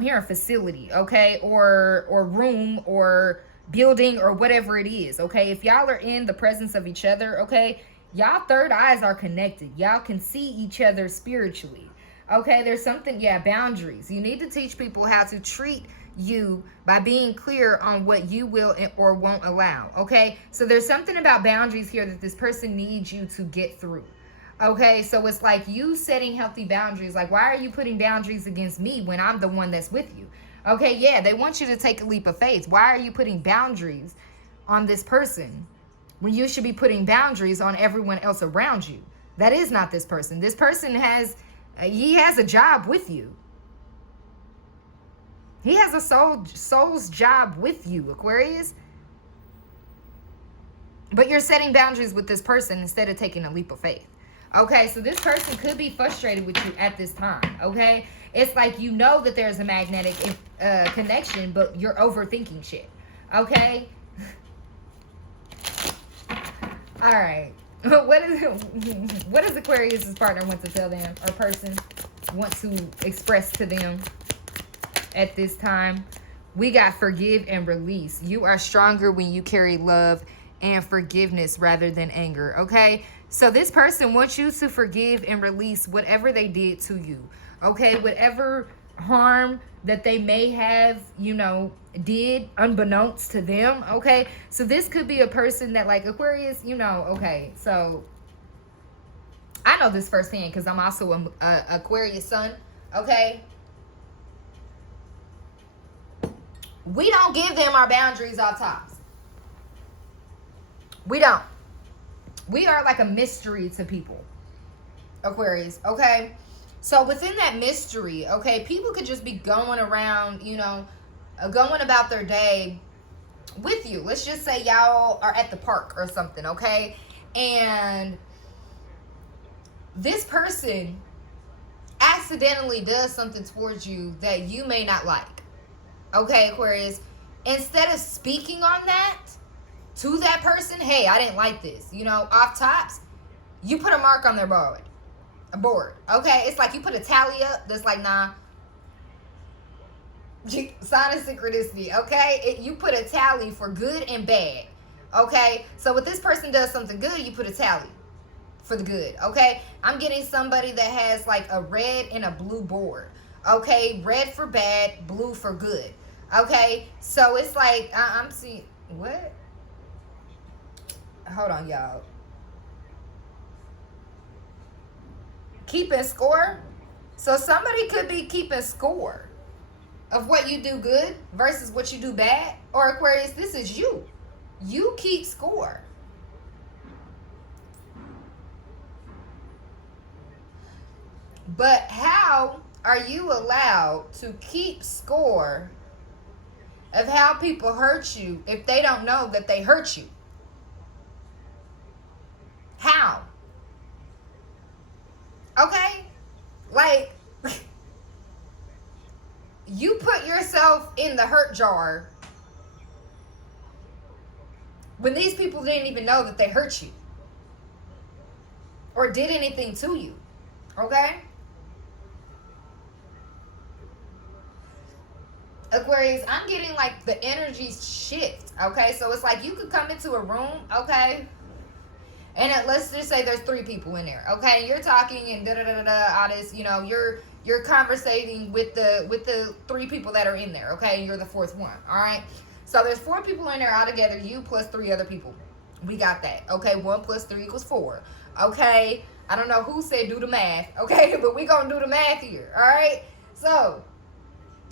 hearing facility, okay, or room or building or whatever it is, okay. If y'all are in the presence of each other, okay, y'all third eyes are connected. Y'all can see each other spiritually. Okay, there's something, yeah, boundaries. You need to teach people how to treat you by being clear on what you will or won't allow. Okay, so there's something about boundaries here that this person needs you to get through. Okay, so it's like you setting healthy boundaries. Like, why are you putting boundaries against me when I'm the one that's with you? Okay, yeah, they want you to take a leap of faith. Why are you putting boundaries on this person when you should be putting boundaries on everyone else around you? That is not this person. This person he has a job with you. He has a soul's job with you, Aquarius. But you're setting boundaries with this person instead of taking a leap of faith. Okay, so this person could be frustrated with you at this time, okay? It's like you know that there's a magnetic connection, but you're overthinking shit, okay? All right. What does Aquarius's partner want to tell them, or person want to express to them at this time? We got forgive and release. You are stronger when you carry love and forgiveness rather than anger, okay? So this person wants you to forgive and release whatever they did to you, okay? Whatever harm that they may have, did unbeknownst to them, okay? So this could be a person that, like, Aquarius, okay, so I know this firsthand because I'm also an Aquarius sun, okay? We don't give them our boundaries off tops. We don't. We are like a mystery to people, Aquarius, okay? So within that mystery, okay, people could just be going around, going about their day with you. Let's just say y'all are at the park or something, okay? And this person accidentally does something towards you that you may not like, okay, Aquarius? Instead of speaking on that to that person, hey, I didn't like this, off tops, you put a mark on their board, okay? It's like you put a tally up that's like, nah, sign of synchronicity, okay? You put a tally for good and bad, okay? So if this person does something good, you put a tally, for the good, okay? I'm getting somebody that has like a red and a blue board, okay? Red for bad, blue for good, okay? So it's like, I'm seeing, what? Hold on, y'all. Keeping score? So somebody could be keeping score of what you do good versus what you do bad. Or Aquarius, this is you. You keep score. But how are you allowed to keep score of how people hurt you if they don't know that they hurt you? How? Okay? Like, you put yourself in the hurt jar when these people didn't even know that they hurt you or did anything to you. Okay? Aquarius, I'm getting like the energy shift. Okay? So it's like you could come into a room, okay? And let's just say there's 3 people in there, okay? You're talking and all this, you know, you're conversating with the 3 people that are in there, okay? You're the 4th one, all right? So there's 4 people in there altogether, you plus 3 other people. We got that, okay? 1 plus 3 equals 4, okay? I don't know who said do the math, okay? But we gonna do the math here, all right? So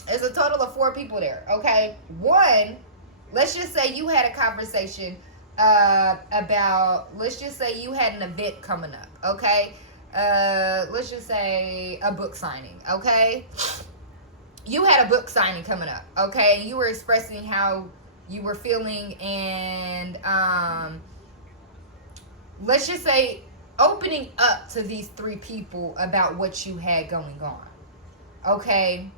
there's a total of 4 people there, okay? 1, let's just say you had a conversation about, let's just say you had an event coming up, okay? Let's just say a book signing, okay? You had a book signing coming up, okay? You were expressing how you were feeling and let's just say opening up to these 3 people about what you had going on, okay?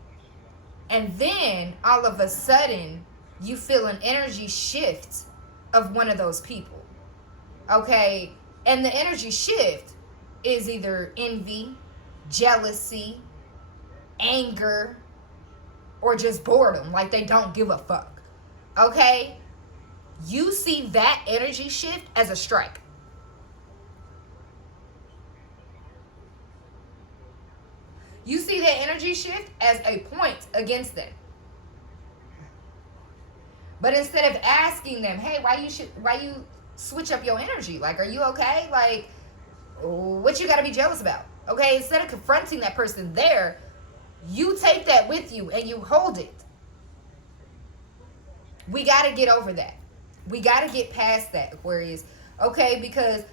And then all of a sudden you feel an energy shift of one of those people, okay? And the energy shift is either envy, jealousy, anger, or just boredom, like they don't give a fuck, okay? You see that energy shift as a strike. You see that energy shift as a point against them. But instead of asking them, hey, why you switch up your energy? Like, are you okay? Like, what you got to be jealous about? Okay, instead of confronting that person there, you take that with you and you hold it. We got to get over that. We got to get past that, Aquarius. Okay, because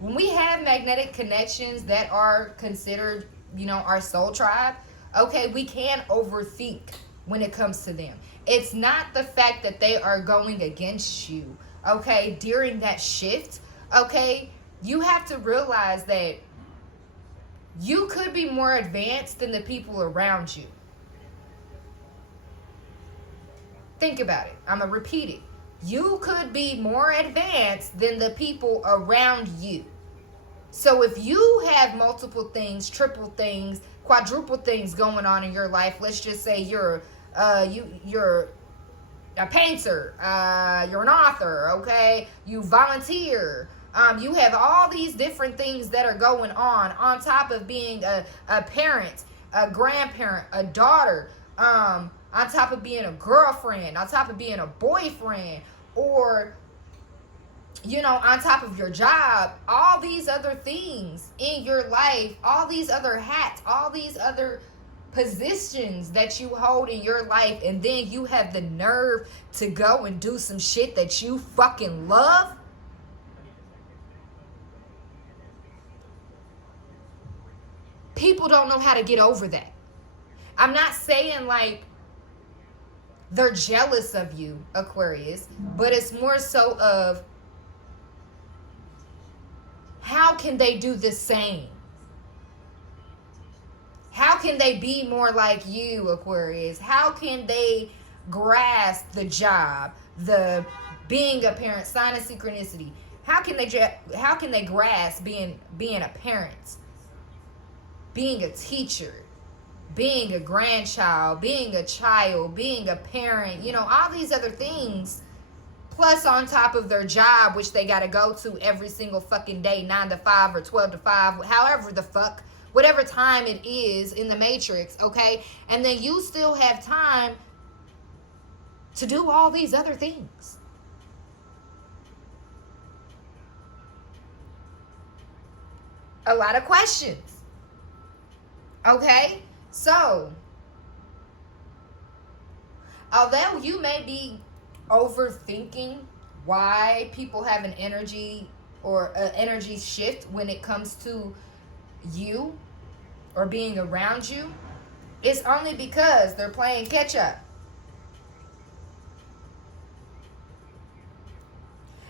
when we have magnetic connections that are considered, you know, our soul tribe, okay, we can overthink when it comes to them. It's not the fact that they are going against you, okay, during that shift, okay? You have to realize that you could be more advanced than the people around you. Think about it. I'm going to repeat it. You could be more advanced than the people around you. So if you have multiple things, triple things, quadruple things going on in your life, let's just say you're a painter, you're an author, okay? You volunteer. You have all these different things that are going on top of being a parent, a grandparent, a daughter, on top of being a girlfriend, on top of being a boyfriend, or, you know, on top of your job, all these other things in your life, all these other hats, all these other positions that you hold in your life, and then you have the nerve to go and do some shit that you fucking love. People don't know how to get over that. I'm not saying like they're jealous of you, Aquarius, but it's more so of how can they do the same? How can they be more like you, Aquarius? How can they grasp the job, the being a parent, sign of synchronicity? How can they grasp being a parent, being a teacher, being a grandchild, being a child, being a parent, you know, all these other things plus on top of their job, which they got to go to every single fucking day, 9 to 5 or 12 to 5, however the fuck, whatever time it is in the matrix, okay? And then you still have time to do all these other things. A lot of questions. Okay? So, although you may be overthinking why people have an energy or an energy shift when it comes to you or being around you, it's only because they're playing catch up.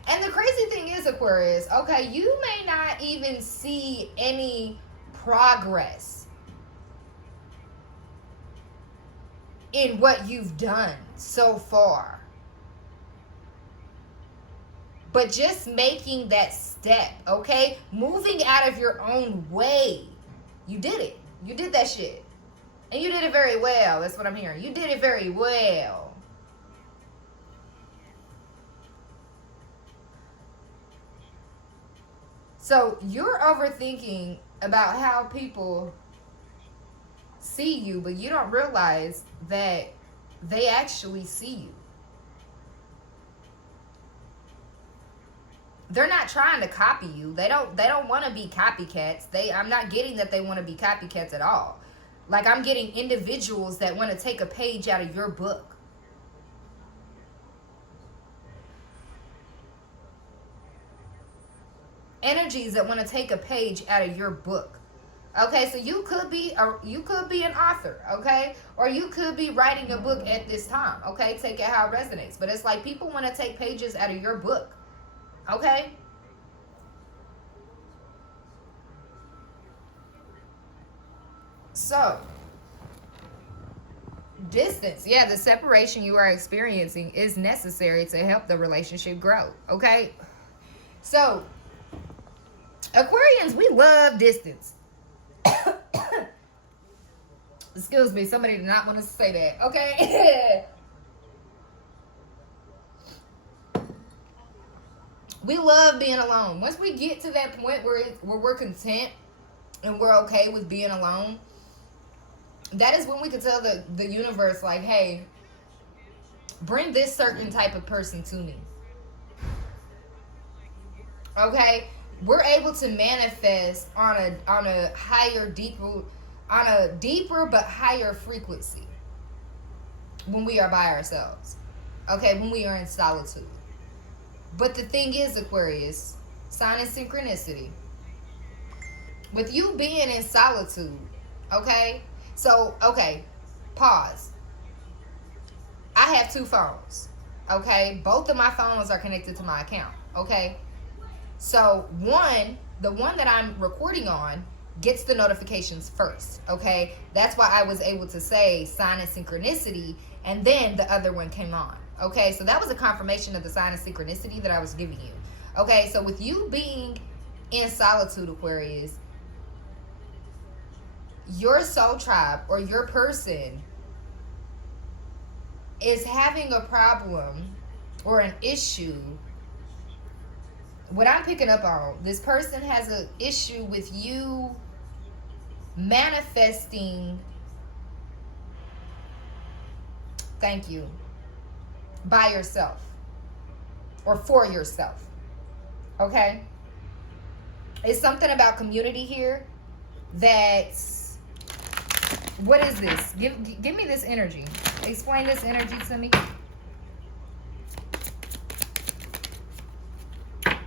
And the crazy thing is, Aquarius, okay, you may not even see any progress in what you've done so far. But just making that step, okay? Moving out of your own way. You did it. You did that shit. And you did it very well. That's what I'm hearing. You did it very well. So you're overthinking about how people see you, but you don't realize that they actually see you. They're not trying to copy you. They don't want to be copycats. I'm not getting that they want to be copycats at all. Like, I'm getting individuals that want to take a page out of your book. Energies that want to take a page out of your book. Okay, so you could be an author, okay? Or you could be writing a book at this time, okay? Take it how it resonates. But it's like people want to take pages out of your book. Okay? So, distance. Yeah, the separation you are experiencing is necessary to help the relationship grow. Okay? So, Aquarians, we love distance. Excuse me, somebody did not want to say that. Okay? We love being alone. Once we get to that point where we're content and we're okay with being alone, that is when we can tell the universe, like, hey, bring this certain type of person to me. Okay? We're able to manifest on a higher, deeper but higher frequency when we are by ourselves. Okay? When we are in solitude. But the thing is, Aquarius, sign of synchronicity. With you being in solitude, okay? So, okay, pause. I have 2 phones, okay? Both of my phones are connected to my account, okay? So, the one that I'm recording on gets the notifications first, okay? That's why I was able to say sign of synchronicity, and then the other one came on. Okay, so that was a confirmation of the sign of synchronicity that I was giving you. Okay, so with you being in solitude, Aquarius, your soul tribe or your person is having a problem or an issue. What I'm picking up on, this person has an issue with you manifesting, thank you, by yourself or for yourself. Okay? It's something about community here that's, what is this? Give me this energy. Explain this energy to me.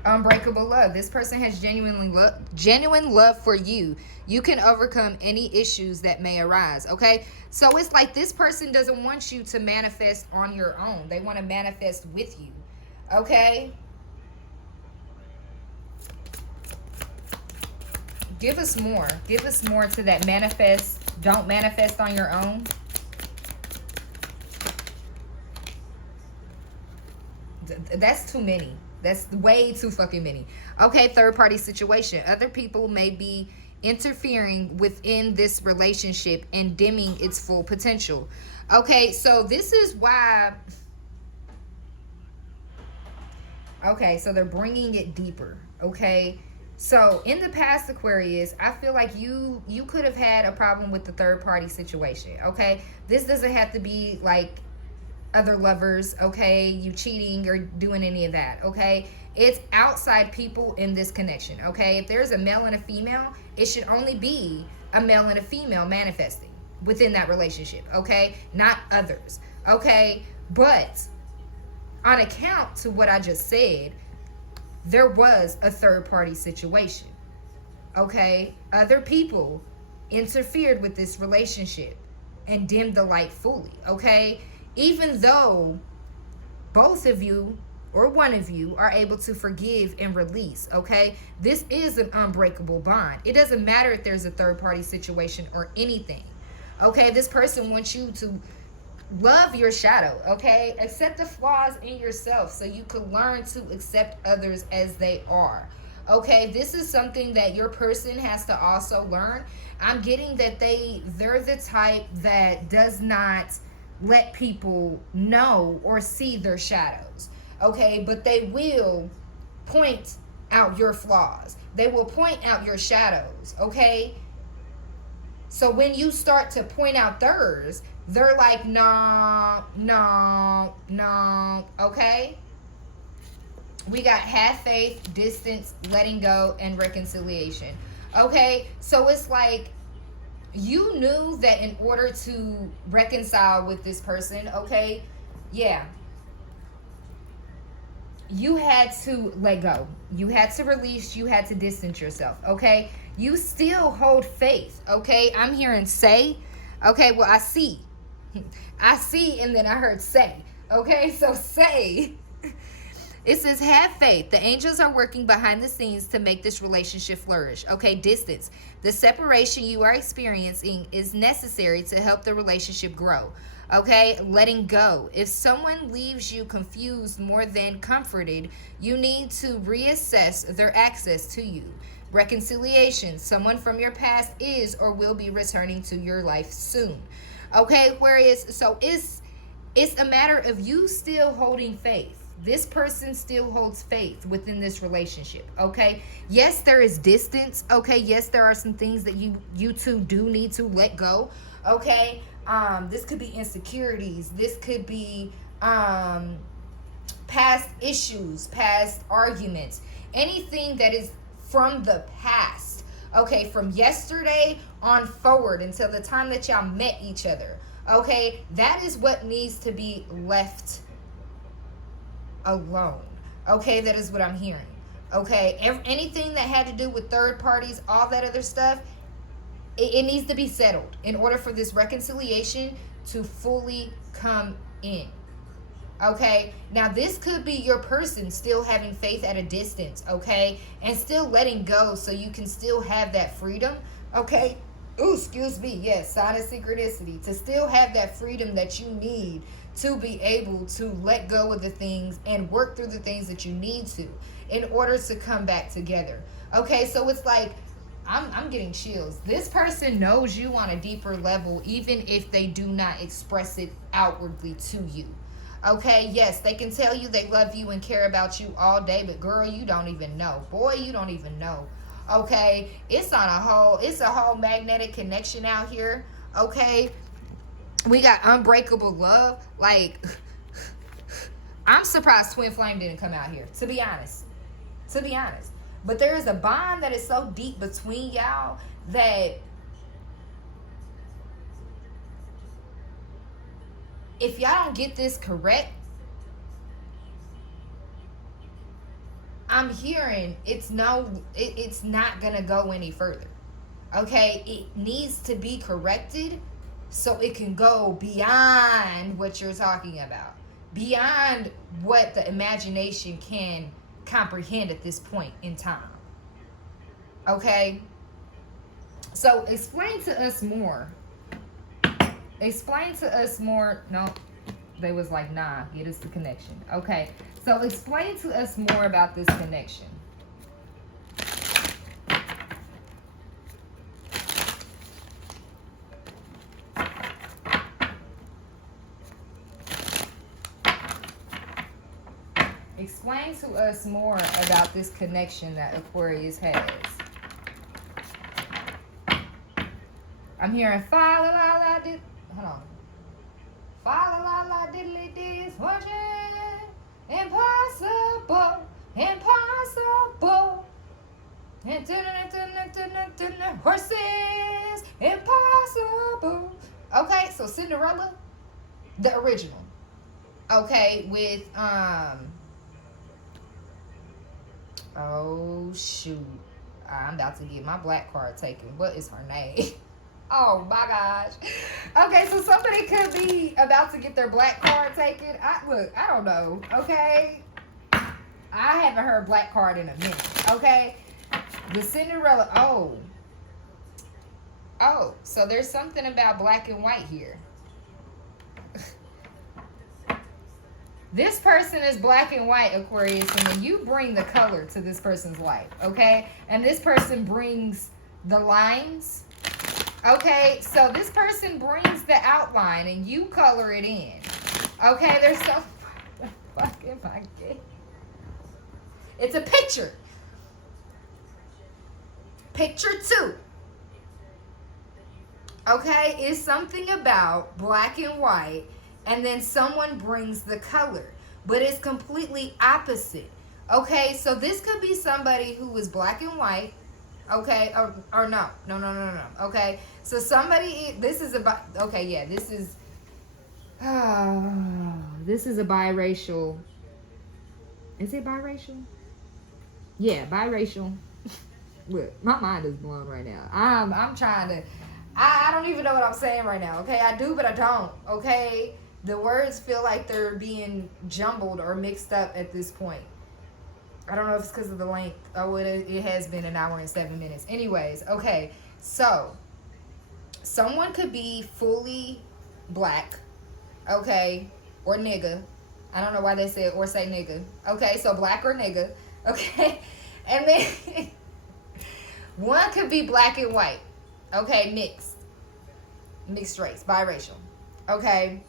Unbreakable love. This person has genuine love for you. You can overcome any issues that may arise. Okay, so it's like this person doesn't want you to manifest on your own. They want to manifest with you. Okay, give us more. Give us more to that manifest. Don't manifest on your own. That's too many. That's way too fucking many. Okay, third party situation. Other people may be interfering within this relationship and dimming its full potential. Okay, so this is why Okay, so they're bringing it deeper. Okay, so in the past, Aquarius, I feel like you could have had a problem with the third party situation. Okay, this doesn't have to be like other lovers, okay, you cheating or doing any of that, okay? It's outside people in this connection, okay? If there's a male and a female, it should only be a male and a female manifesting within that relationship, okay? Not others, okay? But on account to what I just said, there was a third party situation, okay? Other people interfered with this relationship and dimmed the light fully, okay? Even though both of you or one of you are able to forgive and release, okay? This is an unbreakable bond. It doesn't matter if there's a third party situation or anything, okay? This person wants you to love your shadow, okay? Accept the flaws in yourself so you can learn to accept others as they are, okay? This is something that your person has to also learn. I'm getting that they're the type that does not let people know or see their shadows, okay? But they will point out your flaws. They will point out your shadows, okay? So when you start to point out theirs, they're like, no, no, no, okay? We got have faith, distance, letting go, and reconciliation, okay? So it's like, you knew that in order to reconcile with this person, okay, yeah, you had to let go. You had to release. You had to distance yourself, okay? You still hold faith, okay? I'm hearing say, okay, well, I see. I see, and then I heard say, okay? So say. It says, have faith. The angels are working behind the scenes to make this relationship flourish. Okay, distance. The separation you are experiencing is necessary to help the relationship grow. Okay, letting go. If someone leaves you confused more than comforted, you need to reassess their access to you. Reconciliation. Someone from your past is or will be returning to your life soon. Okay, Aquarius. So it's a matter of you still holding faith. This person still holds faith within this relationship, okay? Yes, there is distance, okay? Yes, there are some things that you two do need to let go, okay? This could be insecurities. This could be past issues, past arguments, anything that is from the past, okay? From yesterday on forward until the time that y'all met each other, okay? That is what needs to be left alone, okay? That is what I'm hearing, okay? Anything that had to do with third parties, all that other stuff, it needs to be settled in order for this reconciliation to fully come in, okay? Now, this could be your person still having faith at a distance, okay? And still letting go so you can still have that freedom, okay? Ooh, excuse me, yes, sign of synchronicity. To still have that freedom that you need to be able to let go of the things and work through the things that you need to in order to come back together. Okay, so it's like, I'm getting chills. This person knows you on a deeper level, even if they do not express it outwardly to you. Okay, yes, they can tell you they love you and care about you all day, but girl, you don't even know. Boy, you don't even know. Okay, it's a whole magnetic connection out here. Okay, we got unbreakable love. Like, I'm surprised Twin Flame didn't come out here, to be honest. But there is a bond that is so deep between y'all that if y'all don't get this correct, I'm hearing it's not gonna go any further. Okay, it needs to be corrected so it can go beyond what you're talking about, beyond what the imagination can comprehend at this point in time. Okay, so explain to us more. No, they was like, nah, get us the connection. Okay, so explain to us more about this connection. explain to us more about this connection that Aquarius has. I'm hearing fa la la la did. Hold on. Fa la la la diddly dee watching. Impossible, impossible. And horses, impossible. Okay, so Cinderella, the original. Okay, with oh shoot, I'm about to get my black card taken. What is her name? Oh my gosh. Okay, so somebody could be about to get their black card taken. I don't know. Okay, I haven't heard black card in a minute. Okay, the Cinderella. Oh, so there's something about black and white here. This person is black and white, Aquarius, and then you bring the color to this person's life, okay? And this person brings the lines, okay? So this person brings the outline, and you color it in, okay? There's so fucking funky. It's a picture. Picture 2. Okay? It's something about black and white, and then someone brings the color, but it's completely opposite. Okay, so this could be somebody who is black and white. Okay, or no. Okay, so somebody, this is about, okay, yeah, this is a biracial. Is it biracial? Yeah, biracial. Look, my mind is blown right now. I'm trying to, I don't even know what I'm saying right now. Okay, I do, but I don't. Okay. The words feel like they're being jumbled or mixed up at this point. I don't know if it's because of the length. Oh, it has been an hour and 7 minutes. Anyways, okay. So, someone could be fully black, okay, or nigga. I don't know why they said or say nigga. Okay, so black or nigga, okay. And then one could be black and white, okay, mixed race, biracial, okay.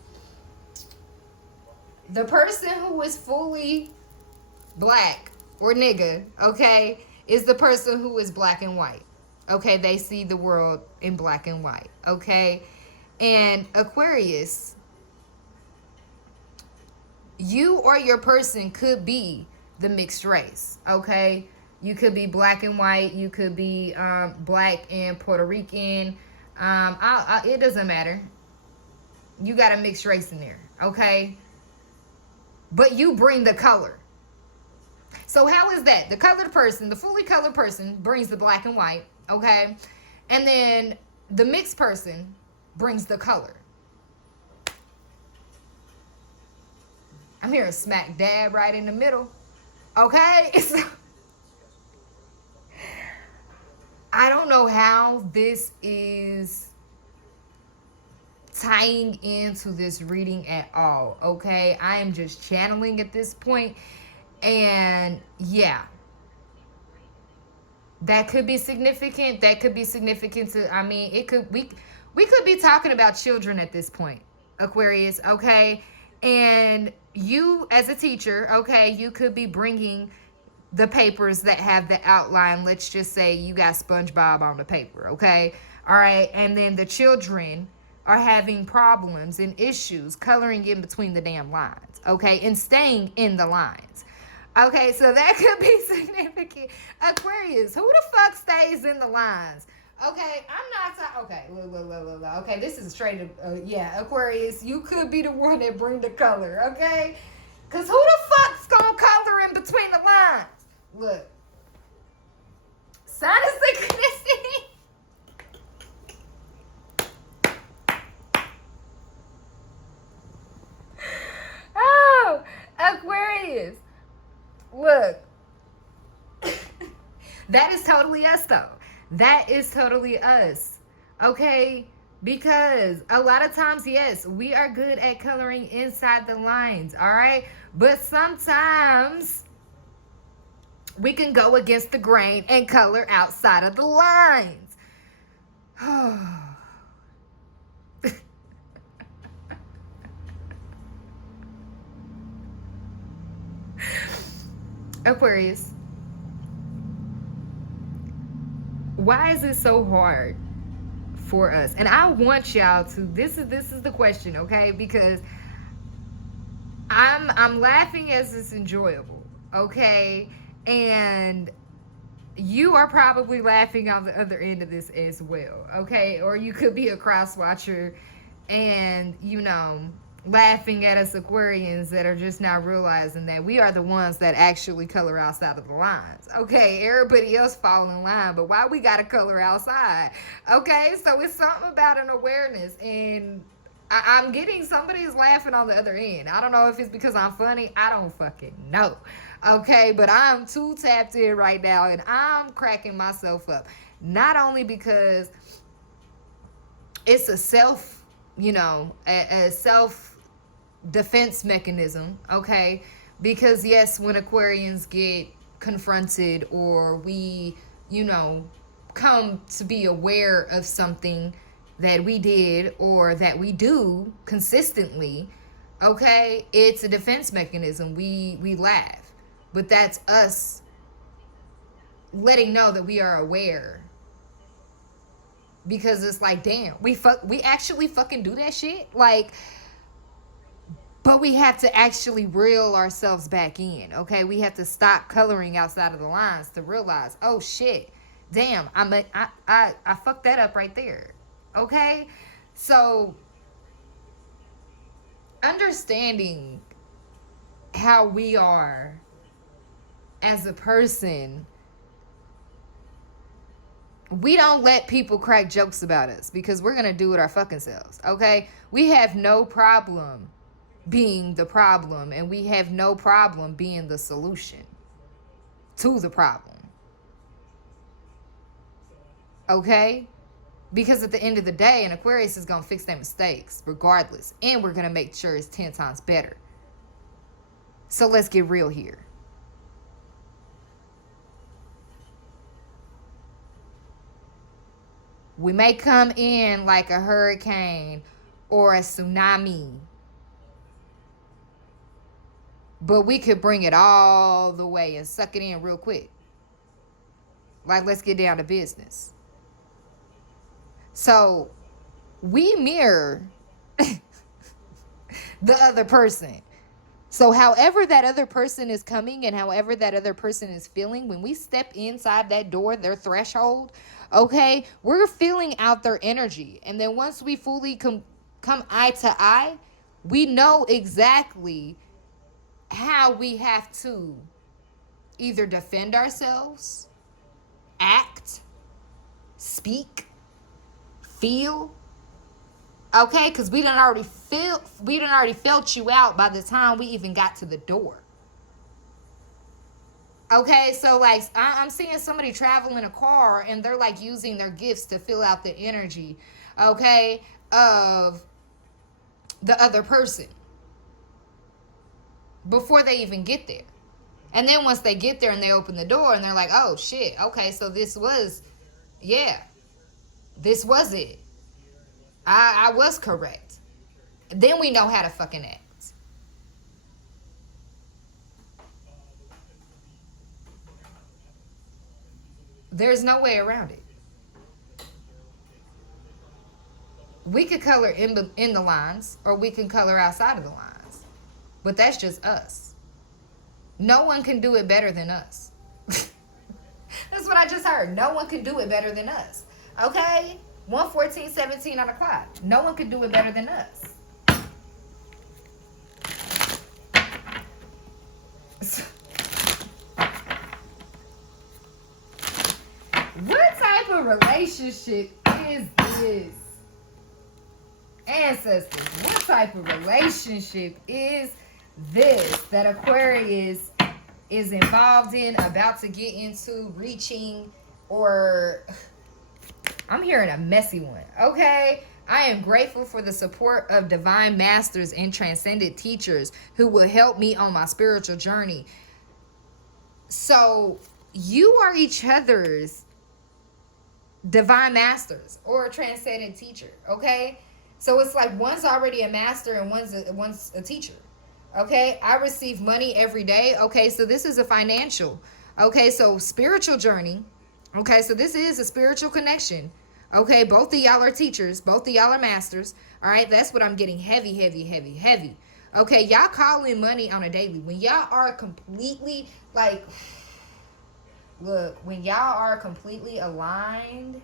The person who is fully black or nigga, okay, is the person who is black and white. Okay, they see the world in black and white, okay? And Aquarius, you or your person could be the mixed race, okay? You could be black and white. You could be black and Puerto Rican. It doesn't matter. You got a mixed race in there, okay? But you bring the color. So how is that? The colored person, the fully colored person brings the black and white, okay? And then the mixed person brings the color. I'm hearing smack dab right in the middle, okay? So, I don't know how this is tying into this reading at all, okay? I am just channeling at this point, and yeah, that could be significant. That could be significant to, I mean, it could, we could be talking about children at this point, Aquarius, okay? And you as a teacher, okay, you could be bringing the papers that have the outline. Let's just say you got SpongeBob on the paper, okay? All right, and then the children are having problems and issues coloring in between the damn lines, okay, and staying in the lines. Okay, so that could be significant. Aquarius, who the fuck stays in the lines? Okay, I'm not okay, look. Okay, this is straight up, yeah, Aquarius, you could be the one that bring the color, okay? Because who the fuck's gonna color in between the lines? Look. Sign of synchronicity. Oh, Aquarius. Look. That is totally us, though. That is totally us. Okay? Because a lot of times, yes, we are good at coloring inside the lines, all right? But sometimes we can go against the grain and color outside of the lines. Aquarius, why is it so hard for us? And I want y'all to, this is the question, okay? Because I'm laughing as it's enjoyable, okay? And you are probably laughing on the other end of this as well, okay? Or you could be a cross watcher and, laughing at us Aquarians that are just now realizing that we are the ones that actually color outside of the lines. Okay, everybody else fall in line, but why we gotta color outside? Okay, so it's something about an awareness, and I'm getting somebody's laughing on the other end. I don't know if it's because I'm funny. I don't fucking know. Okay, but I'm too tapped in right now, and I'm cracking myself up. Not only because it's a a self defense mechanism, okay? Because yes, when Aquarians get confronted or we, come to be aware of something that we did or that we do consistently, okay, it's a defense mechanism. We laugh. But that's us letting know that we are aware. Because it's like, damn, we actually fucking do that shit? Like, but we have to actually reel ourselves back in, okay? We have to stop coloring outside of the lines to realize, oh shit, damn, I fucked that up right there, okay? So, understanding how we are as a person, we don't let people crack jokes about us because we're going to do it our fucking selves, okay? We have no problem being the problem, and we have no problem being the solution to the problem. Okay? Because at the end of the day, an Aquarius is going to fix their mistakes regardless, and we're going to make sure it's 10 times better. So let's get real here. We may come in like a hurricane or a tsunami, but we could bring it all the way and suck it in real quick. Like, let's get down to business. So, we mirror the other person. So, however that other person is coming and however that other person is feeling, when we step inside that door, their threshold, okay, we're feeling out their energy. And then once we fully come eye to eye, we know exactly how we have to either defend ourselves, act, speak, feel, okay? Because we done already felt you out by the time we even got to the door. Okay, so like I'm seeing somebody travel in a car and they're like using their gifts to fill out the energy, okay, of the other person before they even get there. And then once they get there and they open the door and they're like, oh shit, okay, so this was it. I was correct. Then we know how to fucking act. There's no way around it. We could color in the lines or we can color outside of the lines. But that's just us. No one can do it better than us. That's what I just heard. No one can do it better than us. Okay? 114-17 on the clock. No one can do it better than us. What type of relationship is this? Ancestors, what type of relationship is this that Aquarius is involved in, about to get into, reaching, or I'm hearing a messy one, okay? I am grateful for the support of divine masters and transcendent teachers who will help me on my spiritual journey. So you are each other's divine masters or a transcendent teacher, okay? So it's like one's already a master and one's a teacher, Okay, I receive money every day. Okay, so this is a financial. Okay, so spiritual journey. Okay, so this is a spiritual connection. Okay, both of y'all are teachers, both of y'all are masters. All right, that's what I'm getting. Heavy, heavy, heavy, heavy. Okay, y'all call in money on a daily. When y'all are completely like, look, when y'all are completely aligned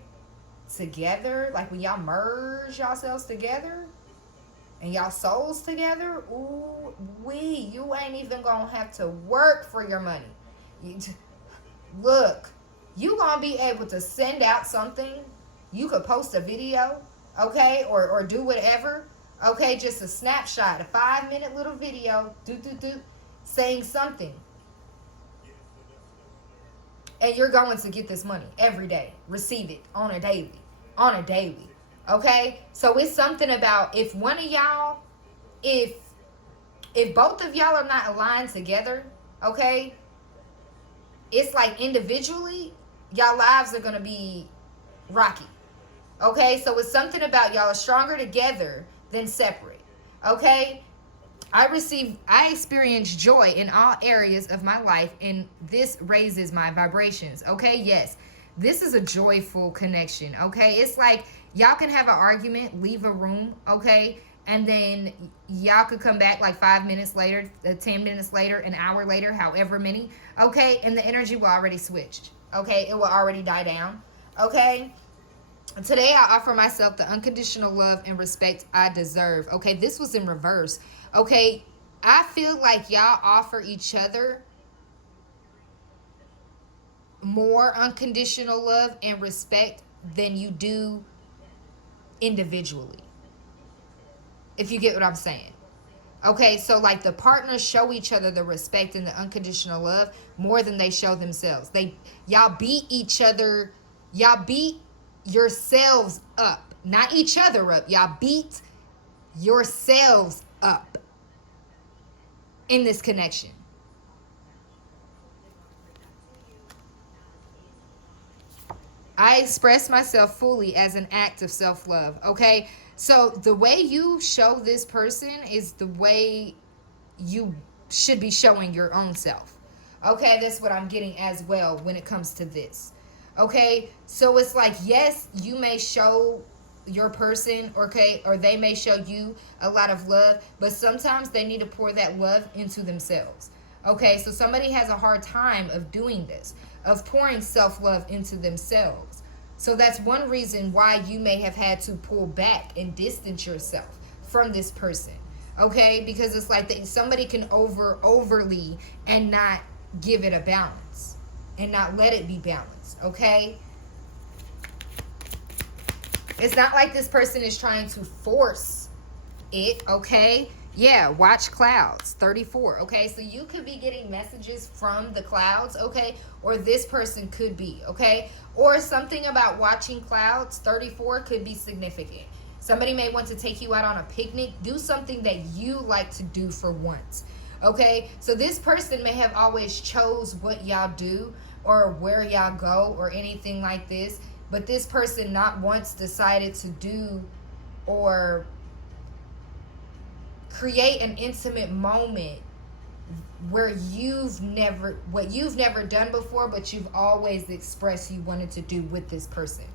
together, like when y'all merge yourselves together and y'all souls together, ooh, you ain't even gonna have to work for your money. You, look, you gonna be able to send out something. You could post a video, okay, or do whatever, okay, just a snapshot, a 5-minute little video, saying something, and you're going to get this money every day, receive it on a daily, okay. So it's something about if one of y'all, if both of y'all are not aligned together, okay, it's like individually, y'all lives are gonna be rocky. Okay, so it's something about y'all are stronger together than separate. Okay, I experience joy in all areas of my life, and this raises my vibrations. Okay, yes, this is a joyful connection. Okay, it's like y'all can have an argument, leave a room, okay, and then y'all could come back like 5 minutes later, 10 minutes later, an hour later, however many, okay, and the energy will already switch. Okay, it will already die down. Okay, today I offer myself the unconditional love and respect I deserve. Okay, this was in reverse. Okay, I feel like y'all offer each other more unconditional love and respect than you do individually. If you get what I'm saying. Okay, so like the partners show each other the respect and the unconditional love more than they show themselves. Y'all beat each other, y'all beat yourselves up. Not each other up. Y'all beat yourselves up in this connection. I express myself fully as an act of self-love. Okay, so the way you show this person is the way you should be showing your own self. Okay, that's what I'm getting as well when it comes to this. Okay, so it's like, yes, you may show your person, okay, or they may show you a lot of love, but sometimes they need to pour that love into themselves. Okay, so somebody has a hard time of doing this, of pouring self-love into themselves. So that's one reason why you may have had to pull back and distance yourself from this person. Okay, because it's like somebody can overly and not give it a balance and not let it be balanced. Okay, it's not like this person is trying to force it. Okay, yeah, watch clouds 34. Okay, so you could be getting messages from the clouds, okay, or this person could be, okay, or something about watching clouds 34 could be significant. Somebody may want to take you out on a picnic. Do something that you like to do for once. Okay, so this person may have always chose what y'all do or where y'all go or anything like this, but this person not once decided to do or create an intimate moment where you've never done before, but you've always expressed you wanted to do with this person.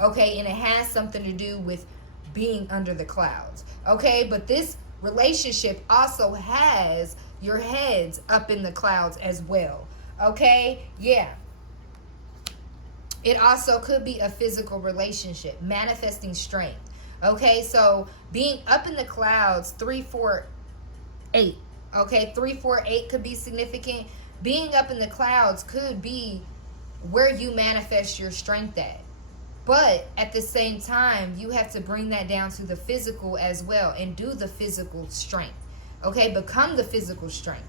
Okay, and it has something to do with being under the clouds. Okay, but this relationship also has your heads up in the clouds as well. Okay, yeah. It also could be a physical relationship, manifesting strength. Okay, so being up in the clouds, 3, 4, 8. Okay, 3, 4, 8 could be significant. Being up in the clouds could be where you manifest your strength at. But at the same time, you have to bring that down to the physical as well and do the physical strength. Okay, become the physical strength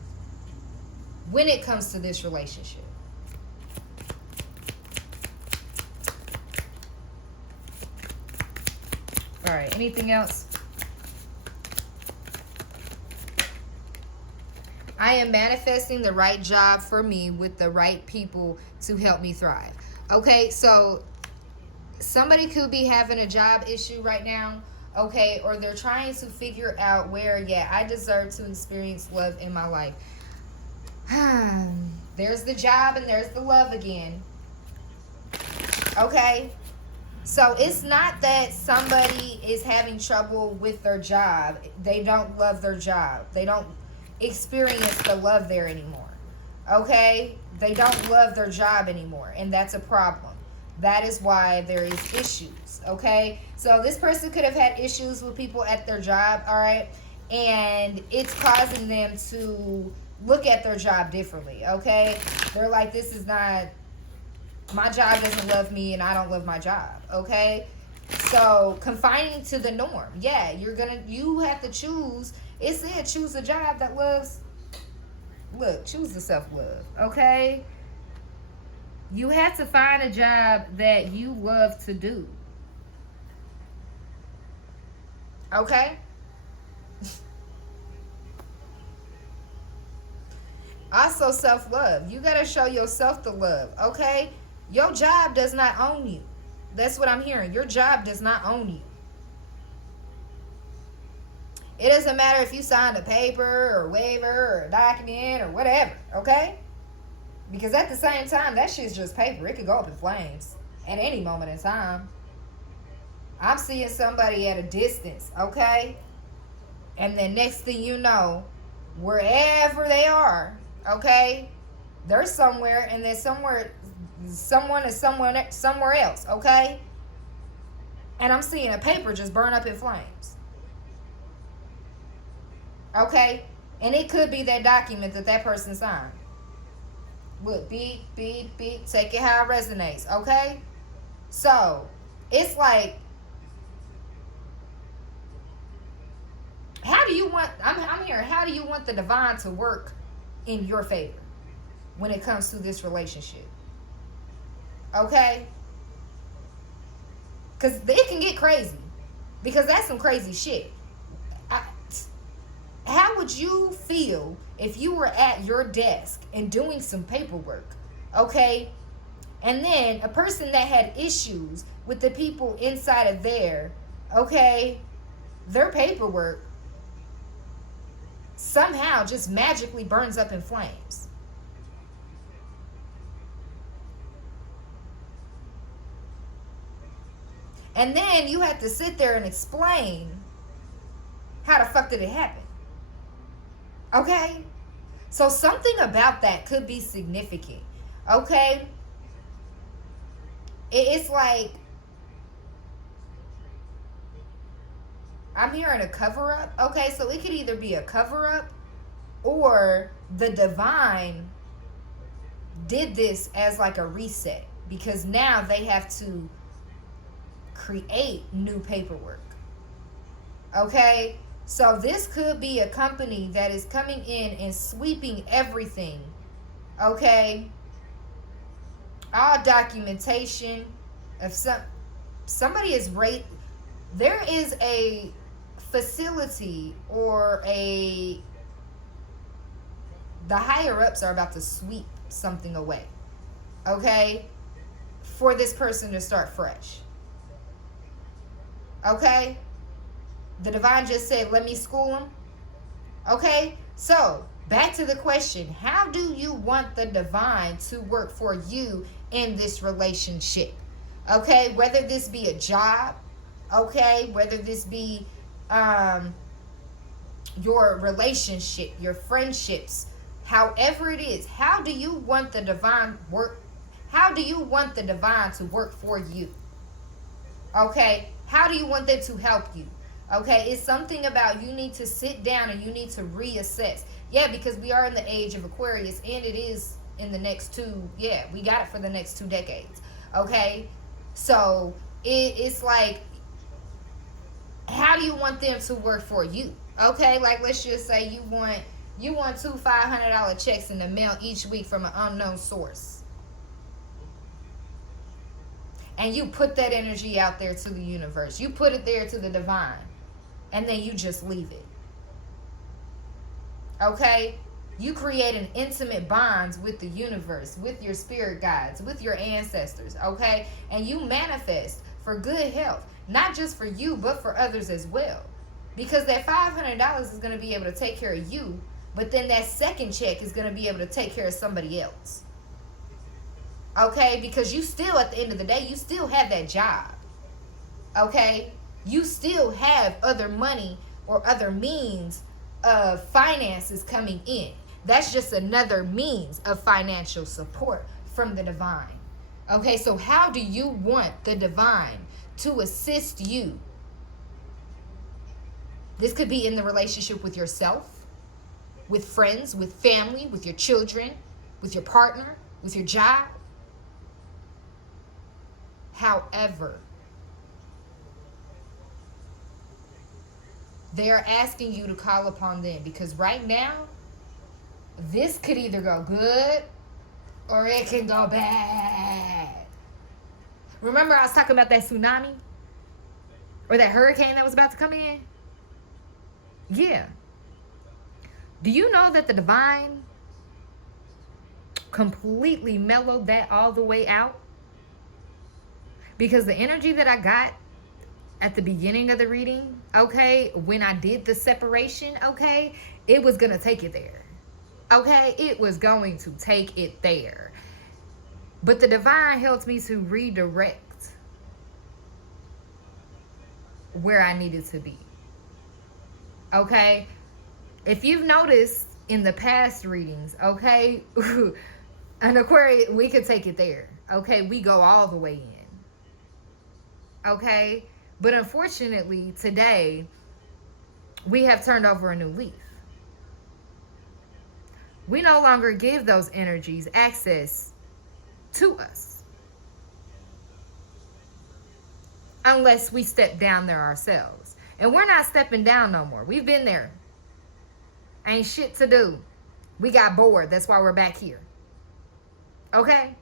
when it comes to this relationship. All right, anything else? I am manifesting the right job for me with the right people to help me thrive. Okay, so somebody could be having a job issue right now. okay? Or they're trying to figure out where, yeah, I deserve to experience love in my life. There's the job and there's the love again, okay? So it's not that somebody is having trouble with their job. They don't love their job. They don't experience the love there anymore. Okay? They don't love their job anymore. And that's a problem. That is why there is issues. Okay? So this person could have had issues with people at their job. All right? And it's causing them to look at their job differently. Okay? They're like, this is not... My job doesn't love me and I don't love my job, okay? So, confining to the norm. Yeah, you have to choose. It said choose a job that loves, look, choose the self-love, okay? You have to find a job that you love to do. Okay? Also, self-love. You got to show yourself the love, okay? Your job does not own you. That's what I'm hearing. Your job does not own you. It doesn't matter if you signed a paper or waiver or a document or whatever, okay? Because at the same time, that shit's just paper. It could go up in flames at any moment in time. I'm seeing somebody at a distance, okay? And then next thing you know, wherever they are, okay, they're somewhere, and then someone is somewhere else, okay? And I'm seeing a paper just burn up in flames. Okay? And it could be that document that person signed. Look, beep, beep, beep. Take it how it resonates, okay? So, it's like, how do you want, I'm hearing, how do you want the divine to work in your favor when it comes to this relationship? Okay? Because it can get crazy. Because that's some crazy shit. How would you feel if you were at your desk and doing some paperwork, okay? And then a person that had issues with the people inside of there, okay, their paperwork somehow just magically burns up in flames. And then you have to sit there and explain how the fuck did it happen. Okay? So something about that could be significant. Okay? It's like, I'm hearing a cover-up. Okay, so it could either be a cover-up or the divine did this as like a reset. Because now they have to create new paperwork. Okay? So this could be a company that is coming in and sweeping everything. Okay? All documentation of somebody is there is a facility or the higher ups are about to sweep something away. Okay? For this person to start fresh. Okay? The divine just said, let me school them. Okay? So, back to the question. How do you want the divine to work for you in this relationship? Okay? Whether this be a job. Okay? Whether this be your relationship, your friendships. However it is. How do you want the divine work? How do you want the divine to work for you? Okay? How do you want them to help you? Okay, it's something about you need to sit down and you need to reassess. Yeah, because we are in the age of Aquarius and it is in the next we got it for the next 2 decades. Okay, so it's like, how do you want them to work for you? Okay, like let's just say you want 2 $500 checks in the mail each week from an unknown source. And you put that energy out there to the universe. You put it there to the divine. And then you just leave it. Okay? You create an intimate bond with the universe, with your spirit guides, with your ancestors. Okay? And you manifest for good health, not just for you, but for others as well. Because that $500 is going to be able to take care of you, but then that second check is going to be able to take care of somebody else. Okay? Because you still, at the end of the day, you still have that job. Okay? You still have other money or other means of finances coming in. That's just another means of financial support from the divine. Okay, so how do you want the divine to assist you? This could be in the relationship with yourself, with friends, with family, with your children, with your partner, with your job. However, they're asking you to call upon them, because right now, this could either go good or it can go bad. Remember I was talking about that tsunami? Or that hurricane that was about to come in? Yeah. Do you know that the divine completely mellowed that all the way out? Because the energy that I got at the beginning of the reading, okay, when I did the separation, okay, it was going to take it there. Okay, it was going to take it there. But the divine helped me to redirect where I needed to be. Okay, if you've noticed in the past readings, okay, an Aquarius, we could take it there. Okay, we go all the way in. Okay, but unfortunately today we have turned over a new leaf. We no longer give those energies access to us unless we step down there ourselves. And we're not stepping down no more. We've been there. Ain't shit to do. We got bored. That's why we're back here. Okay?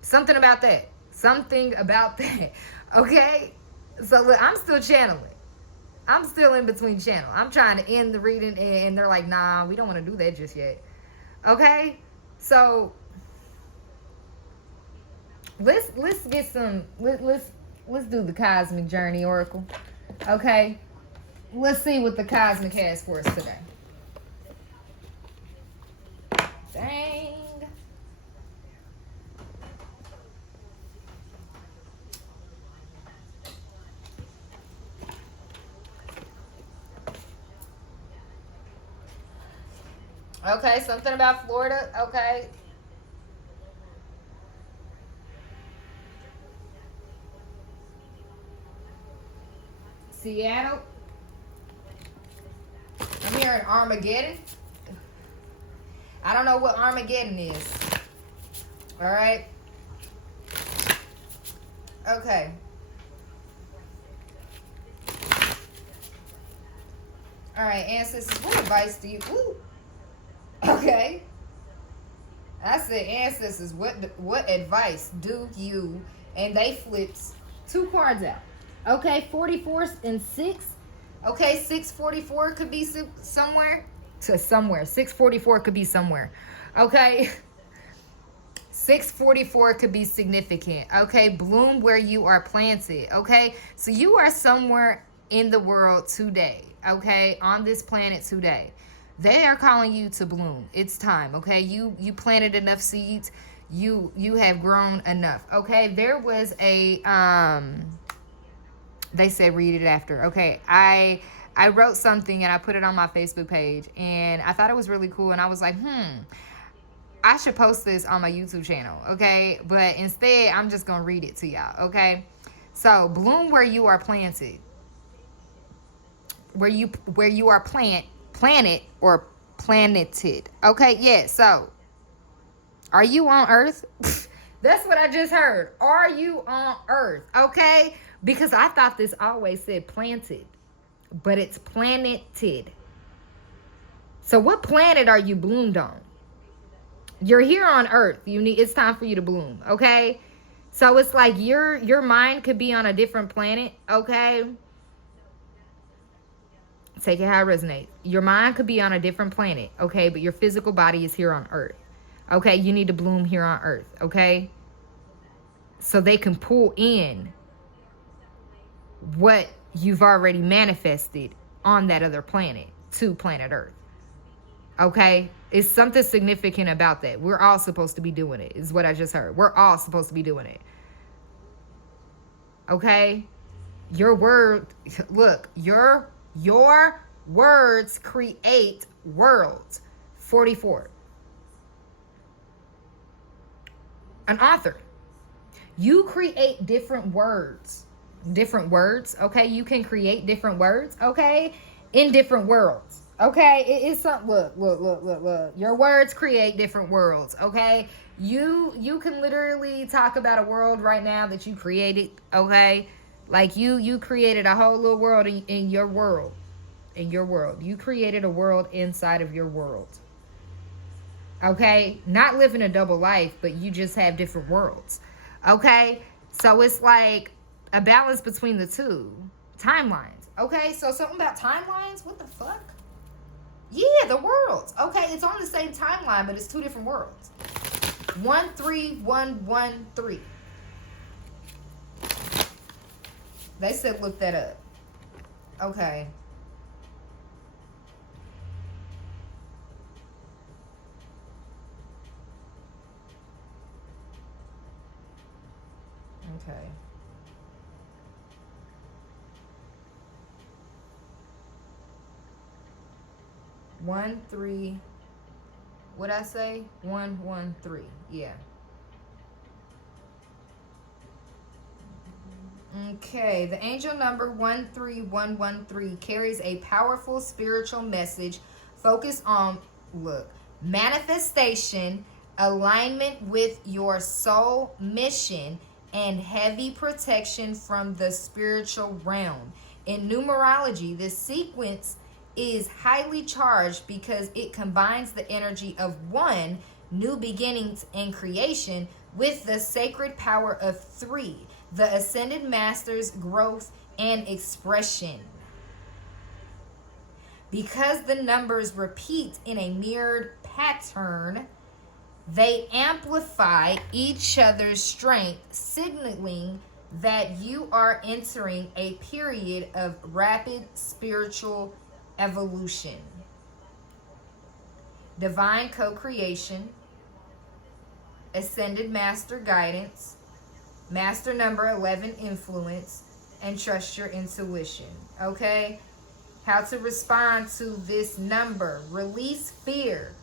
Something about that. Something about that. Okay? So look, I'm still channeling. I'm still in between channel. I'm trying to end the reading and they're like, nah, we don't want to do that just yet. Okay? So let's get some let's do the cosmic journey oracle. Okay? Let's see what the cosmic has for us today. Dang. Okay, something about Florida. Okay. Seattle. I'm hearing Armageddon. I don't know what Armageddon is. All right. Okay. All right, ancestors, what advice do you... Ooh. Okay. I said, ancestors, what advice do you... And they flipped 2 cards out. Okay, 44 and 6. Okay, 644 could be somewhere. To somewhere. 644 could be somewhere. Okay. 644 could be significant. Okay, bloom where you are planted. Okay, so you are somewhere in the world today. Okay, on this planet today. They are calling you to bloom. It's time. Okay, you planted enough seeds. You have grown enough. Okay, there was a they said read it after. Okay, I wrote something and I put it on my Facebook page and I thought it was really cool and I was like, I should post this on my YouTube channel, okay? But instead, I'm just going to read it to y'all, okay? So, bloom where you are planted. Where you are planet or planeted. Okay, yeah, so are you on Earth? That's what I just heard. Are you on Earth? Okay? Because I thought this always said planted, but it's planeted. So what planet are you bloomed on? You're here on Earth. It's time for you to bloom, okay? So it's like your mind could be on a different planet, okay? Take it how it resonates. Your mind could be on a different planet, okay? But your physical body is here on Earth. Okay, you need to bloom here on Earth, okay? So they can pull in what you've already manifested on that other planet to planet Earth. Okay? It's something significant about that. We're all supposed to be doing it, is what I just heard. We're all supposed to be doing it. Okay? Your word, look, your words create worlds. 44. An author. You create different words. Different words, okay? You can create different words, okay? In different worlds, okay? It is something, look. Your words create different worlds, okay? You can literally talk about a world right now that you created, okay? Like you created a whole little world in your world. In your world. You created a world inside of your world. Okay? Not living a double life, but you just have different worlds. Okay? So it's like a balance between the two timelines. Okay? So something about timelines? What the fuck? Yeah, the worlds. Okay, it's on the same timeline, but it's two different worlds. 13113. They said look that up. Okay. Okay. One, three. What'd I say? 113. Yeah. Okay. The angel number 13113 carries a powerful spiritual message focused on, look, manifestation, alignment with your soul mission, and heavy protection from the spiritual realm. In numerology, this sequence is highly charged because it combines the energy of one, new beginnings and creation, with the sacred power of three, the ascended master's growth and expression. Because the numbers repeat in a mirrored pattern, they amplify each other's strength, signaling that you are entering a period of rapid spiritual evolution. Divine co-creation, ascended master guidance, master number 11 influence, and trust your intuition. Okay? How to respond to this number. Release fear.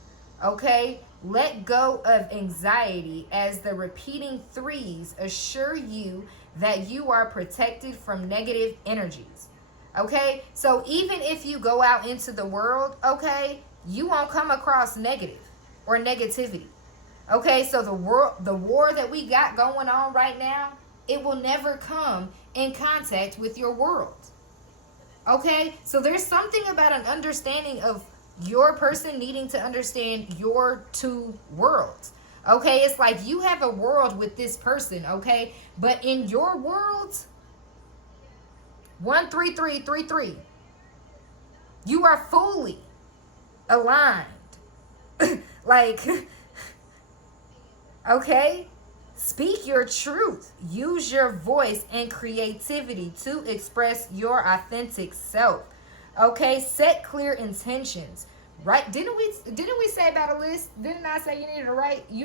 Okay? Let go of anxiety as the repeating threes assure you that you are protected from negative energies. Okay? So even if you go out into the world, okay, you won't come across negative or negativity. Okay? So the war that we got going on right now, it will never come in contact with your world. Okay? So there's something about an understanding of your person needing to understand your two worlds. Okay? It's like you have a world with this person, okay? But in your world, 13333, you are fully aligned. Like, okay? Speak your truth. Use your voice and creativity to express your authentic self. Okay? Set clear intentions. Right? Didn't we say about a list? Didn't I say you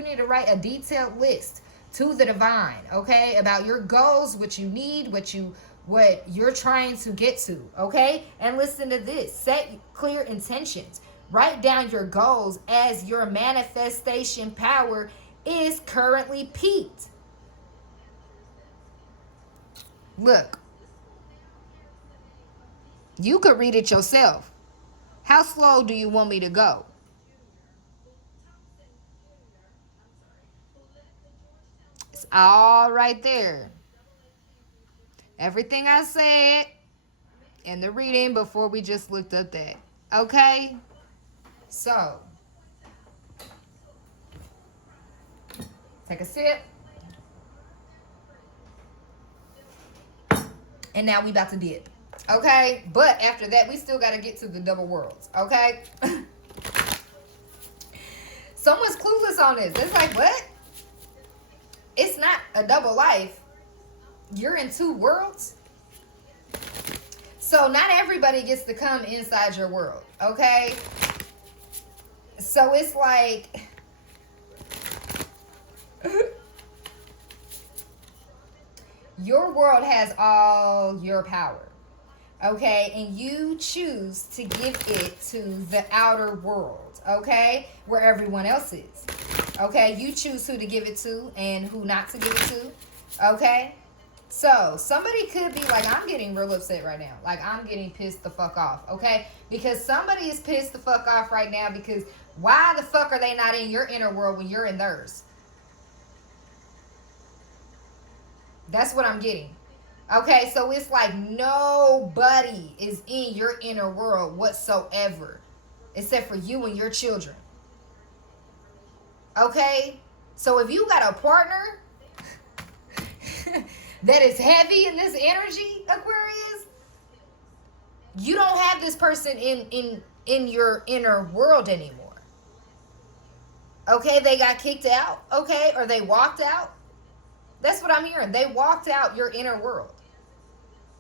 need to write a detailed list to the divine, okay? About your goals, what you need, what you're trying to get to, okay? And listen to this. Set clear intentions. Write down your goals as your manifestation power is currently peaked. Look. You could read it yourself. How slow do you want me to go? It's all right there. Everything I said in the reading before we just looked up that. Okay? So, take a sip. And now we about to dip. Okay? But after that, we still got to get to the double worlds. Okay? Someone's clueless on this. It's like, what? It's not a double life. You're in two worlds? So not everybody gets to come inside your world, okay? So it's like your world has all your power, okay? And you choose to give it to the outer world, okay? Where everyone else is, okay? You choose who to give it to and who not to give it to, okay? So somebody could be like, I'm getting real upset right now. Like, I'm getting pissed the fuck off, okay? Because somebody is pissed the fuck off right now because why the fuck are they not in your inner world when you're in theirs? That's what I'm getting. Okay, so it's like nobody is in your inner world whatsoever except for you and your children. Okay? So if you got a partner that is heavy in this energy, Aquarius, you don't have this person in your inner world anymore. Okay, they got kicked out, okay, or they walked out. That's what I'm hearing. They walked out your inner world.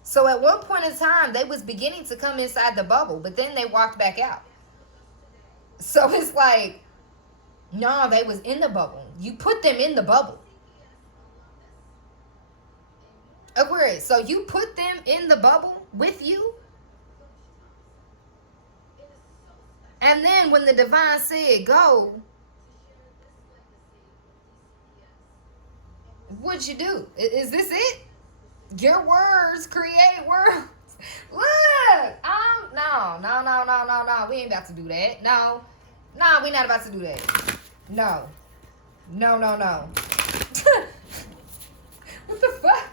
So at one point in time, they was beginning to come inside the bubble, but then they walked back out. So it's like, no, they was in the bubble. You put them in the bubble. Aquarius, so you put them in the bubble with you? And then when the divine said go, what'd you do? Is this it? Your words create worlds. Look, no. We ain't about to do that. No, we not about to do that. No. What the fuck?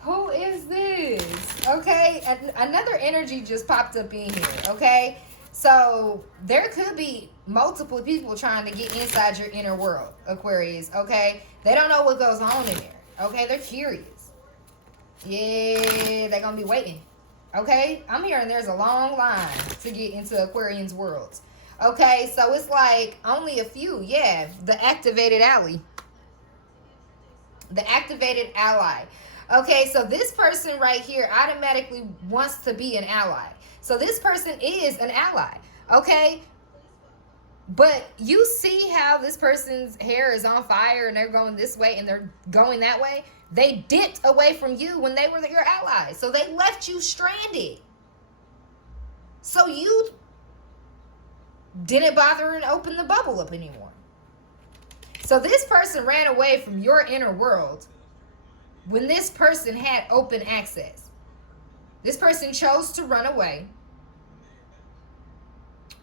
Who is this? Okay, another energy just popped up in here. Okay, so there could be multiple people trying to get inside your inner world, Aquarius. Okay, they don't know what goes on in there. Okay, they're curious. Yeah, they're gonna be waiting. Okay, I'm hearing there's a long line to get into Aquarians' worlds. Okay, so it's like only a few. Yeah, the activated ally. The activated ally. Okay, so this person right here automatically wants to be an ally. So this person is an ally. Okay, but you see how this person's hair is on fire and they're going this way and they're going that way? They dipped away from you when they were your allies. So they left you stranded. So you didn't bother and open the bubble up anymore. So this person ran away from your inner world when this person had open access. This person chose to run away.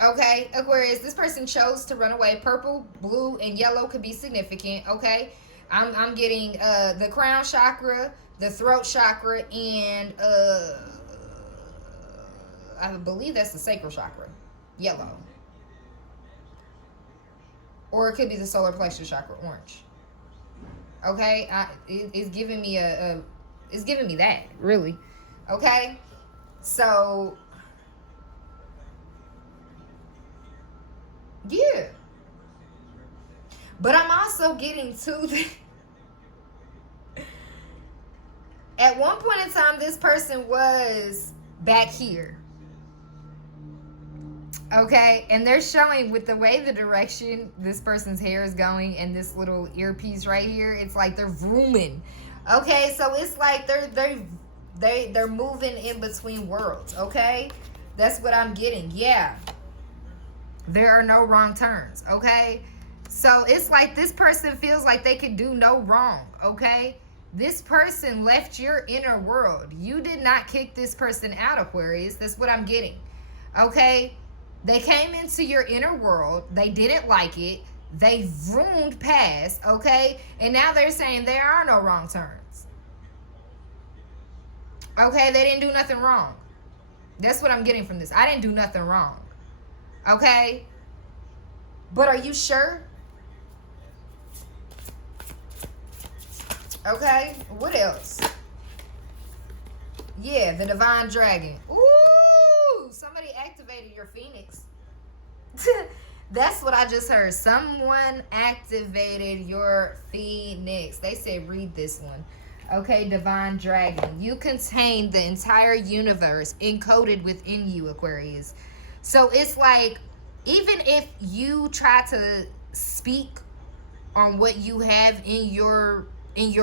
Okay, Aquarius, this person chose to run away. Purple, blue, and yellow could be significant, okay? I'm getting the crown chakra, the throat chakra, and I believe that's the sacral chakra, yellow. Or it could be the solar plexus chakra, orange. Okay, it's giving me it's giving me that, really. Okay, so yeah. But I'm also getting to the at one point in time, this person was back here. Okay, and they're showing with the way the direction this person's hair is going and this little earpiece right here, it's like they're vrooming. Okay, so it's like they're moving in between worlds. Okay, that's what I'm getting. Yeah, there are no wrong turns. Okay, so it's like this person feels like they could do no wrong. Okay, this person left your inner world. You did not kick this person out, Aquarius. That's what I'm getting. Okay. They came into your inner world. They didn't like it. They zoomed past, okay? And now they're saying there are no wrong turns. Okay, they didn't do nothing wrong. That's what I'm getting from this. I didn't do nothing wrong. Okay? But are you sure? Okay, what else? Yeah, the divine dragon. Ooh, somebody activated your phoenix. That's what I just heard. Someone activated your phoenix. They said read this one. Okay, divine dragon. You contain the entire universe encoded within you, Aquarius. So it's like, even if you try to speak on what you have in your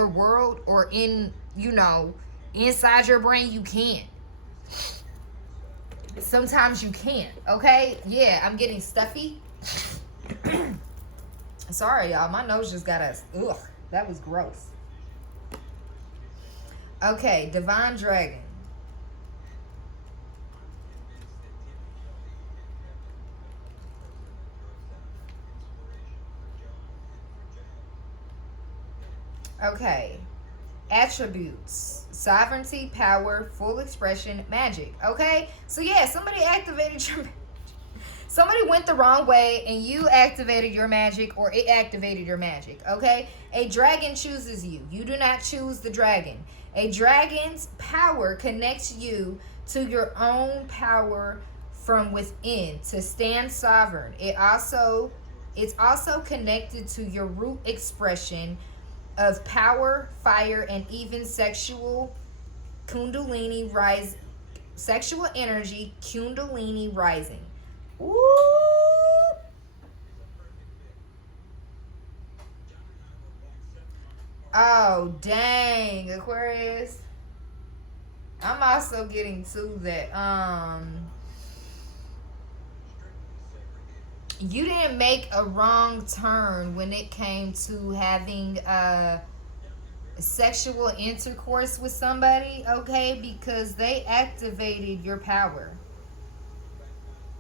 world, or in, inside your brain, you can't. Sometimes you can't. Okay? Yeah, I'm getting stuffy. Sorry, y'all. My nose just got us. Ugh, that was gross. Okay, divine dragon. Okay. Attributes: sovereignty, power, full expression, magic. Okay? So yeah, somebody activated your somebody went the wrong way and you activated your magic, or it activated your magic. Okay? A dragon chooses you. You do not choose the dragon. A dragon's power connects you to your own power from within to stand sovereign. It's also connected to your root expression of power, fire, and even sexual kundalini rise, sexual energy, kundalini rising. Ooh. Oh, dang, Aquarius. I'm also getting to that. You didn't make a wrong turn when it came to having sexual intercourse with somebody, okay? Because they activated your power.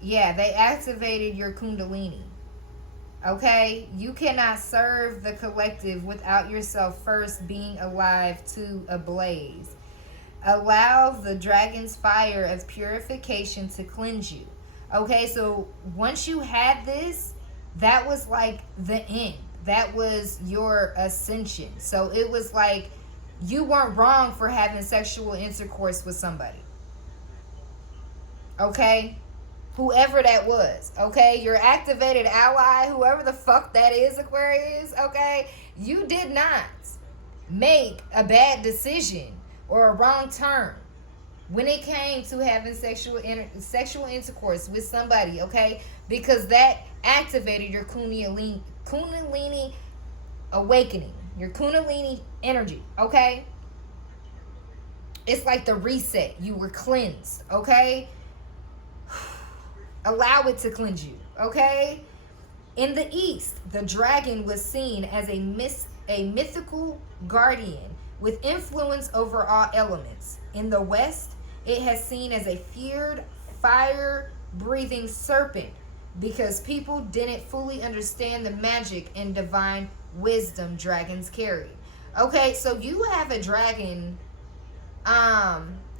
Yeah, they activated your kundalini. Okay? You cannot serve the collective without yourself first being alive to a blaze. Allow the dragon's fire of purification to cleanse you. Okay, so once you had this, that was like the end. That was your ascension. So it was like you weren't wrong for having sexual intercourse with somebody. Okay? Whoever that was. Okay? Your activated ally, whoever the fuck that is, Aquarius. Okay? You did not make a bad decision or a wrong turn when it came to having sexual intercourse with somebody, okay? Because that activated your kundalini awakening, your kundalini energy, okay? It's like the reset. You were cleansed, okay? Allow it to cleanse you, okay? In the East, the dragon was seen as a mythical guardian with influence over all elements. In the West, it has seen as a feared, fire-breathing serpent because people didn't fully understand the magic and divine wisdom dragons carry. Okay, so you have a dragon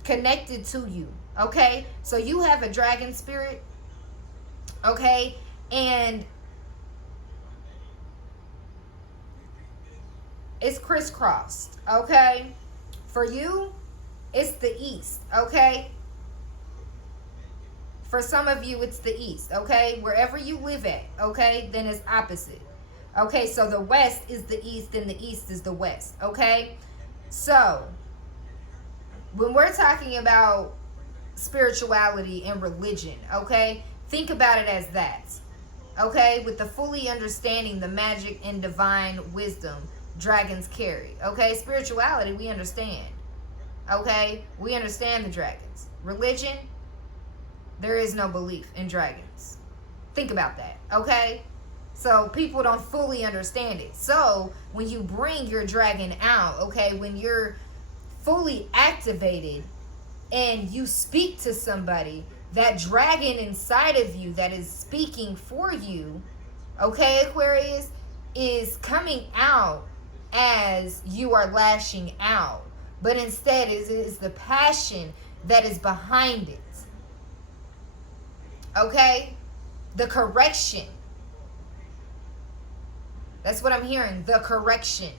connected to you. Okay, so you have a dragon spirit. Okay, and it's crisscrossed. Okay, for you, it's the East. Okay, for some of you, it's the East. Okay, wherever you live at. Okay, then it's opposite. Okay, so the West is the East and the East is the West. Okay, so when we're talking about spirituality and religion, okay, think about it as that. Okay, with the fully understanding the magic and divine wisdom dragons carry. Okay, spirituality, we understand. Okay, we understand the dragons. Religion, there is no belief in dragons. Think about that. Okay, so people don't fully understand it. So when you bring your dragon out, okay, when you're fully activated and you speak to somebody, that dragon inside of you that is speaking for you, okay, Aquarius, is coming out as you are lashing out. But instead, it is the passion that is behind it. Okay? The correction. That's what I'm hearing. The correction.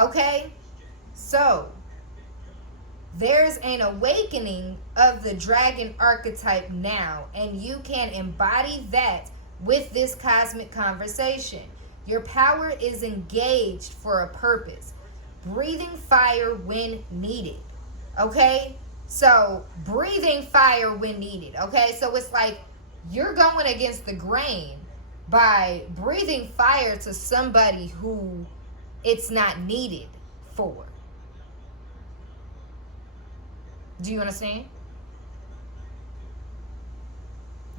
Okay? So, there's an awakening of the dragon archetype now, and you can embody that with this cosmic conversation. Your power is engaged for a purpose. breathing fire when needed. Okay? So, breathing fire when needed. Okay? So, it's like you're going against the grain by breathing fire to somebody who it's not needed for. Do you understand?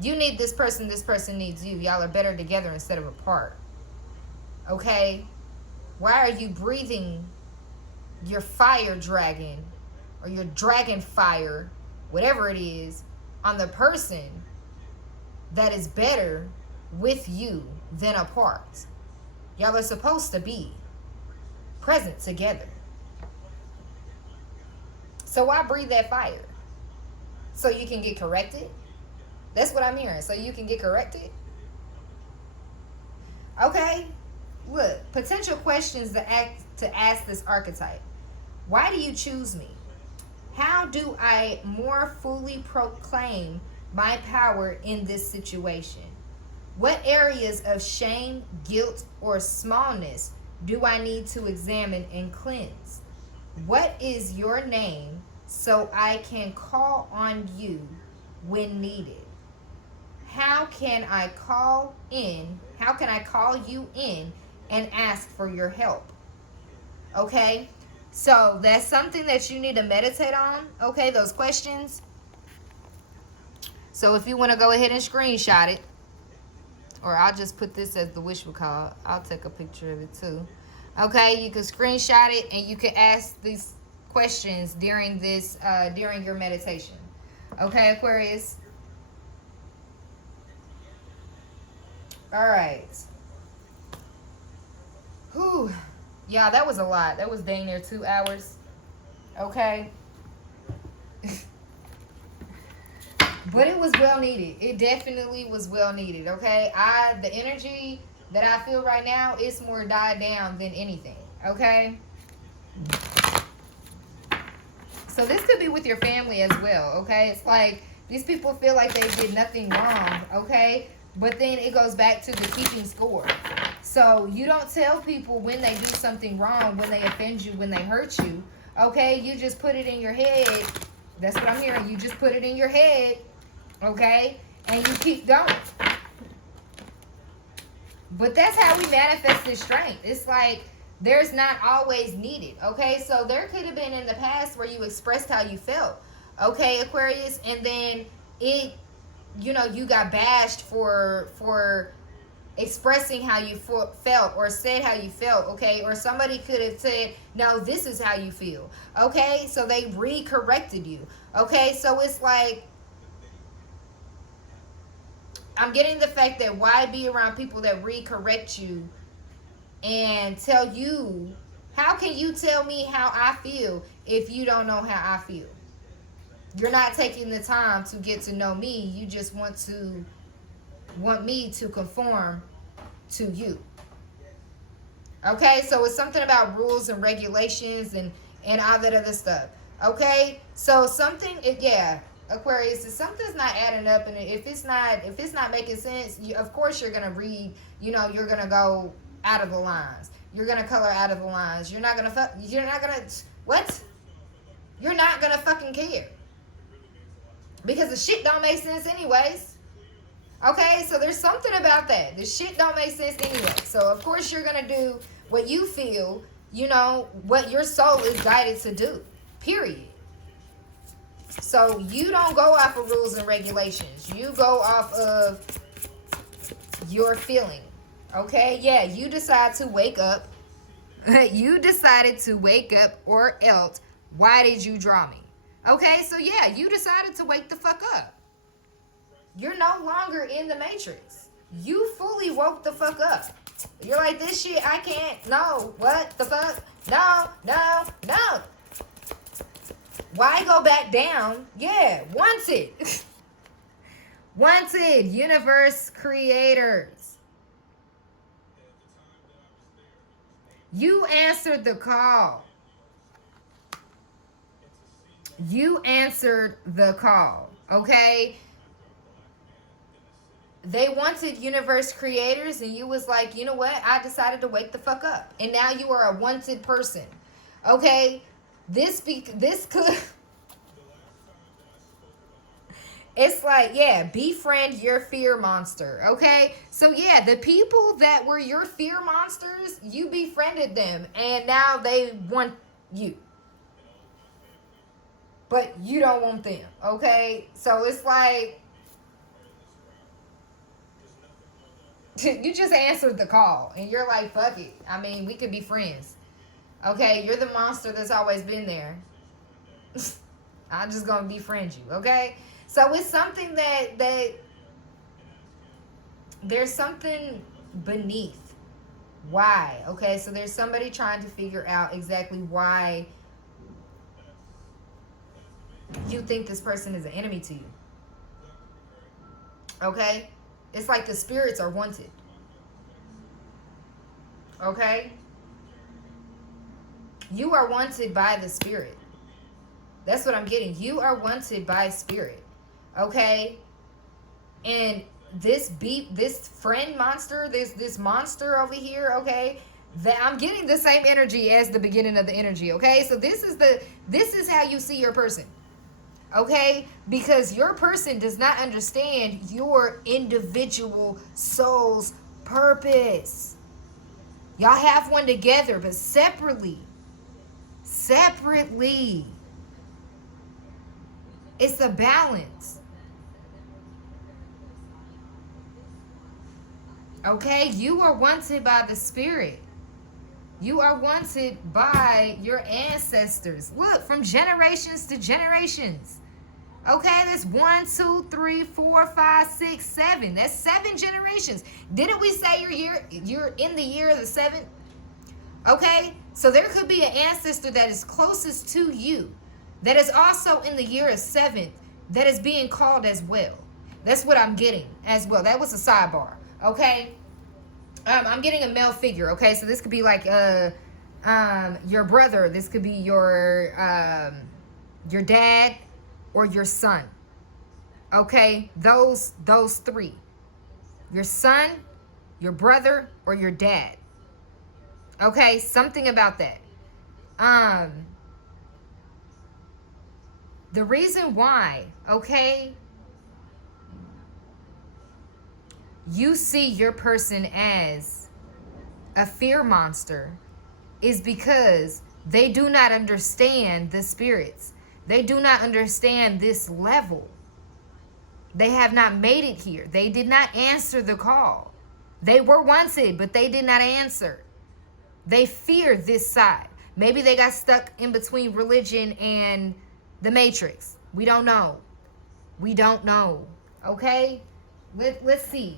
You need this person needs you. Y'all are better together instead of apart. Okay? Why are you breathing your fire dragon or your dragon fire, whatever it is, on the person that is better with you than apart? Y'all are supposed to be present together. So why breathe that fire? So you can get corrected? That's what I'm hearing. So you can get corrected? Okay? Look, potential questions to ask this archetype. Why do you choose me? How do I more fully proclaim my power in this situation? What areas of shame, guilt, or smallness do I need to examine and cleanse? What is your name so I can call on you when needed? How can I call you in and ask for your help? Okay? So that's something that you need to meditate on. Okay, those questions. So if you want to go ahead and screenshot it, or I'll just put this as the wish we call. I'll take a picture of it too. Okay, you can screenshot it and you can ask these questions during this during your meditation. Okay, Aquarius. All right. Whew. Yeah, that was a lot. That was dang near 2 hours. Okay. But it was well needed. It definitely was well needed. Okay. The energy that I feel right now is more died down than anything. Okay. So this could be with your family as well. Okay. It's like these people feel like they did nothing wrong. Okay. But then it goes back to the keeping score. So you don't tell people when they do something wrong, when they offend you, when they hurt you. Okay, you just put it in your head. That's what I'm hearing. You just put it in your head. Okay, and you keep going. But that's how we manifest this strength. It's like there's not always needed. Okay, so there could have been in the past where you expressed how you felt. Okay, Aquarius, and then you got bashed for expressing how you felt or said how you felt, okay? Or somebody could have said, no, this is how you feel, okay? So they re-corrected you, okay? So it's like, I'm getting the fact that why be around people that re-correct you and tell you, how can you tell me how I feel if you don't know how I feel? You're not taking the time to get to know me. You just want me to conform to you. Okay, so it's something about rules and regulations and all that other stuff. Okay, so Aquarius, if something's not adding up and if it's not making sense, of course you're gonna read. You're gonna go out of the lines. You're gonna color out of the lines. You're not gonna fucking care. Because the shit don't make sense anyways. Okay, so there's something about that. The shit don't make sense anyway. So, of course, you're going to do what you feel, what your soul is guided to do. Period. So, you don't go off of rules and regulations. You go off of your feeling. Okay? Yeah, you decide to wake up. You decided to wake up, or else, why did you draw me? Okay, so yeah, you decided to wake the fuck up. You're no longer in the matrix. You fully woke the fuck up. You're like, this shit, I can't, no, what the fuck? No. Why go back down? Yeah, wanted. Wanted, universe creators. You answered the call. You answered the call, okay? They wanted universe creators, and you was like, you know what? I decided to wake the fuck up. And now you are a wanted person, Okay, this could. It's like, yeah, befriend your fear monster. Okay, so yeah, the people that were your fear monsters, you befriended them, and now they want you, but you don't want them. Okay, so it's like you just answered the call, and you're like, fuck it. I mean, we could be friends. Okay, you're the monster that's always been there. I'm just gonna befriend you. Okay, so it's something that there's something beneath. Why? Okay, so there's somebody trying to figure out exactly why you think this person is an enemy to you. Okay, it's like the spirits are wanted. Okay, you are wanted by the spirit. That's what I'm getting. You are wanted by spirit. Okay, and this friend monster, this monster over here. Okay, that I'm getting the same energy as the beginning of the energy. Okay, so this is how you see your person. Okay, because your person does not understand your individual soul's purpose. Y'all have one together, but separately. It's a balance. Okay, you are wanted by the spirit. You are wanted by your ancestors. Look, from generations to generations. Okay, that's 1, 2, 3, 4, 5, 6, 7. That's 7 generations. Didn't we say you're in the year of the 7th? Okay, so there could be an ancestor that is closest to you, that is also in the year of 7th, that is being called as well. That's what I'm getting as well. That was a sidebar. Okay, I'm getting a male figure. Okay, so this could be like your brother. This could be your dad or your son. Okay, those 3. Your son, your brother, or your dad. Okay, something about that. The reason why, okay, you see your person as a fear monster is because they do not understand the spirits. They do not understand this level. They have not made it here. They did not answer the call. They were wanted, but they did not answer. They fear this side. Maybe they got stuck in between religion and the matrix. We don't know. Okay? Let's see.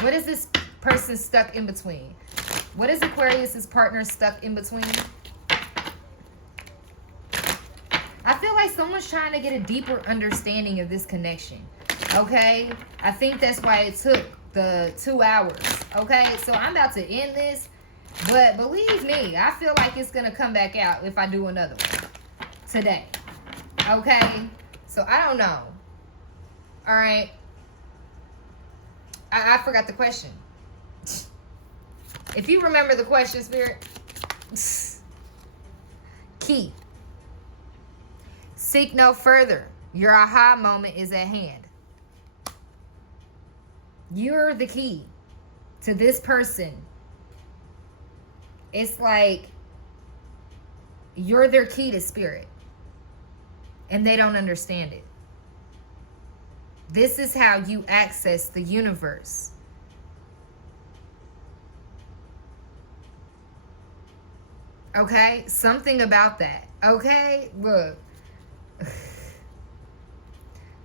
What is this person stuck in between? What is Aquarius's partner stuck in between? I feel like someone's trying to get a deeper understanding of this connection. Okay? I think that's why it took the 2 hours. Okay? So I'm about to end this. But believe me, I feel like it's going to come back out if I do another one today. Okay? So I don't know. All right. I forgot the question. If you remember the question, Spirit. Key. Seek no further. Your aha moment is at hand. You're the key to this person. It's like you're their key to spirit. And they don't understand it. This is how you access the universe. Okay? Something about that. Okay? Look.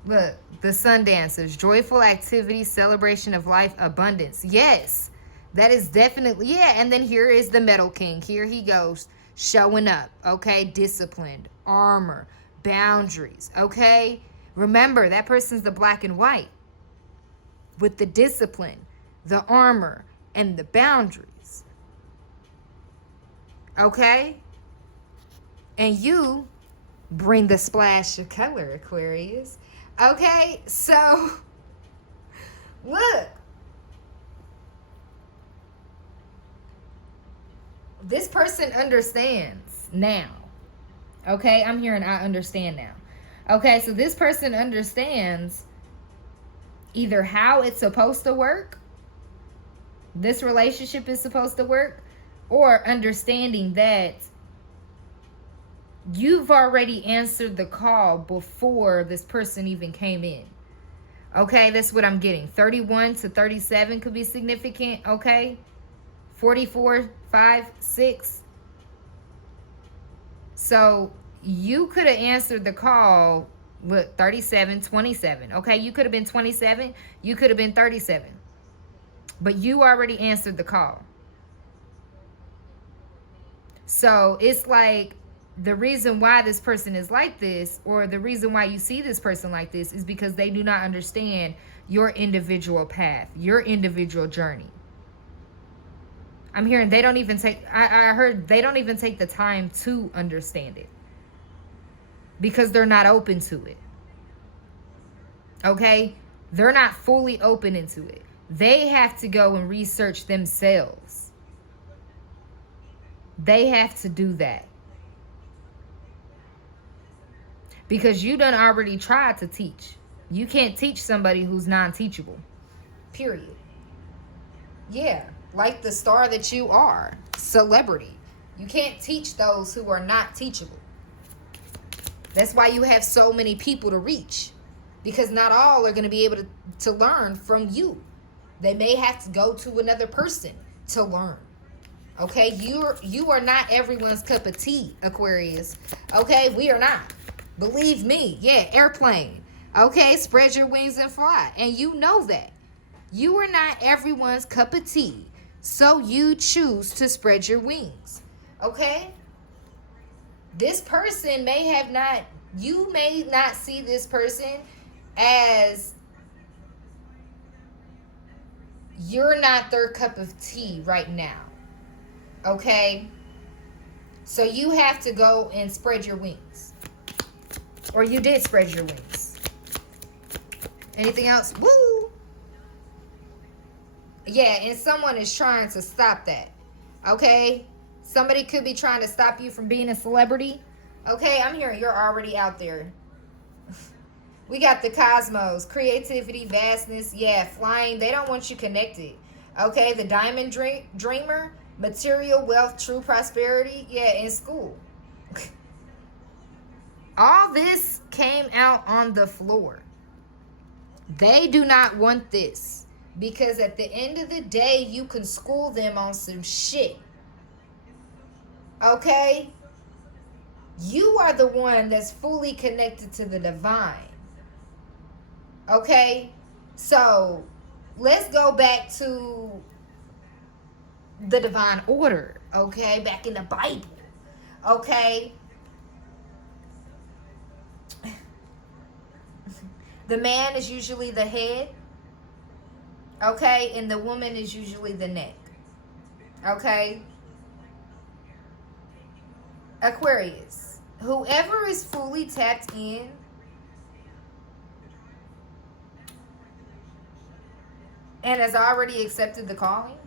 Look. The sun dancers. Joyful activity, celebration of life, abundance. Yes. That is definitely, yeah. And then here is the Metal King. Here he goes. Showing up. Okay? Disciplined. Armor. Boundaries. Okay? Remember, that person's the black and white with the discipline, the armor, and the boundaries. Okay? And you bring the splash of color, Aquarius. Okay? So, look. This person understands. now. Okay, I'm hearing I understand now. Okay, so this person understands either how it's supposed to work, this relationship is supposed to work, or understanding that you've already answered the call before this person even came in. Okay, that's what I'm getting. 31 to 37 could be significant. Okay, 44, 5, 6. So you could have answered the call with 37, 27. Okay, you could have been 27, you could have been 37. But you already answered the call. So it's like the reason why this person is like this, or the reason why you see this person like this, is because they do not understand your individual path, your individual journey. I'm hearing they don't even take, I heard they don't even take the time to understand it because they're not open to it. Okay? They're not fully open into it. They have to go and research themselves. They have to do that. Because you done already tried to teach. You can't teach somebody who's non-teachable. Period. Yeah, like the star that you are. Celebrity. You can't teach those who are not teachable. That's why you have so many people to reach. Because not all are going to be able to learn from you. They may have to go to another person to learn. Okay, you are not everyone's cup of tea, Aquarius. Okay, we are not. Believe me. Yeah, airplane. Okay, spread your wings and fly. And you know that. You are not everyone's cup of tea. So you choose to spread your wings. Okay? This person may have not, you may not see this person as you're not their cup of tea right now. Okay? So you have to go and spread your wings. Or you did spread your wings. Anything else? Woo! Yeah, and someone is trying to stop that. Okay? Somebody could be trying to stop you from being a celebrity. Okay, I'm hearing you're already out there. We got the cosmos, creativity, vastness, yeah, flying. They don't want you connected. Okay, the diamond dreamer, material wealth, true prosperity, yeah, in school. All this came out on the floor. They do not want this. Because at the end of the day, you can school them on some shit. Okay? You are the one that's fully connected to the divine. Okay? So, let's go back to the divine order. Okay? Back in the Bible. Okay? The man is usually the head. Okay? And the woman is usually the neck. Okay? Aquarius. Whoever is fully tapped in and has already accepted the calling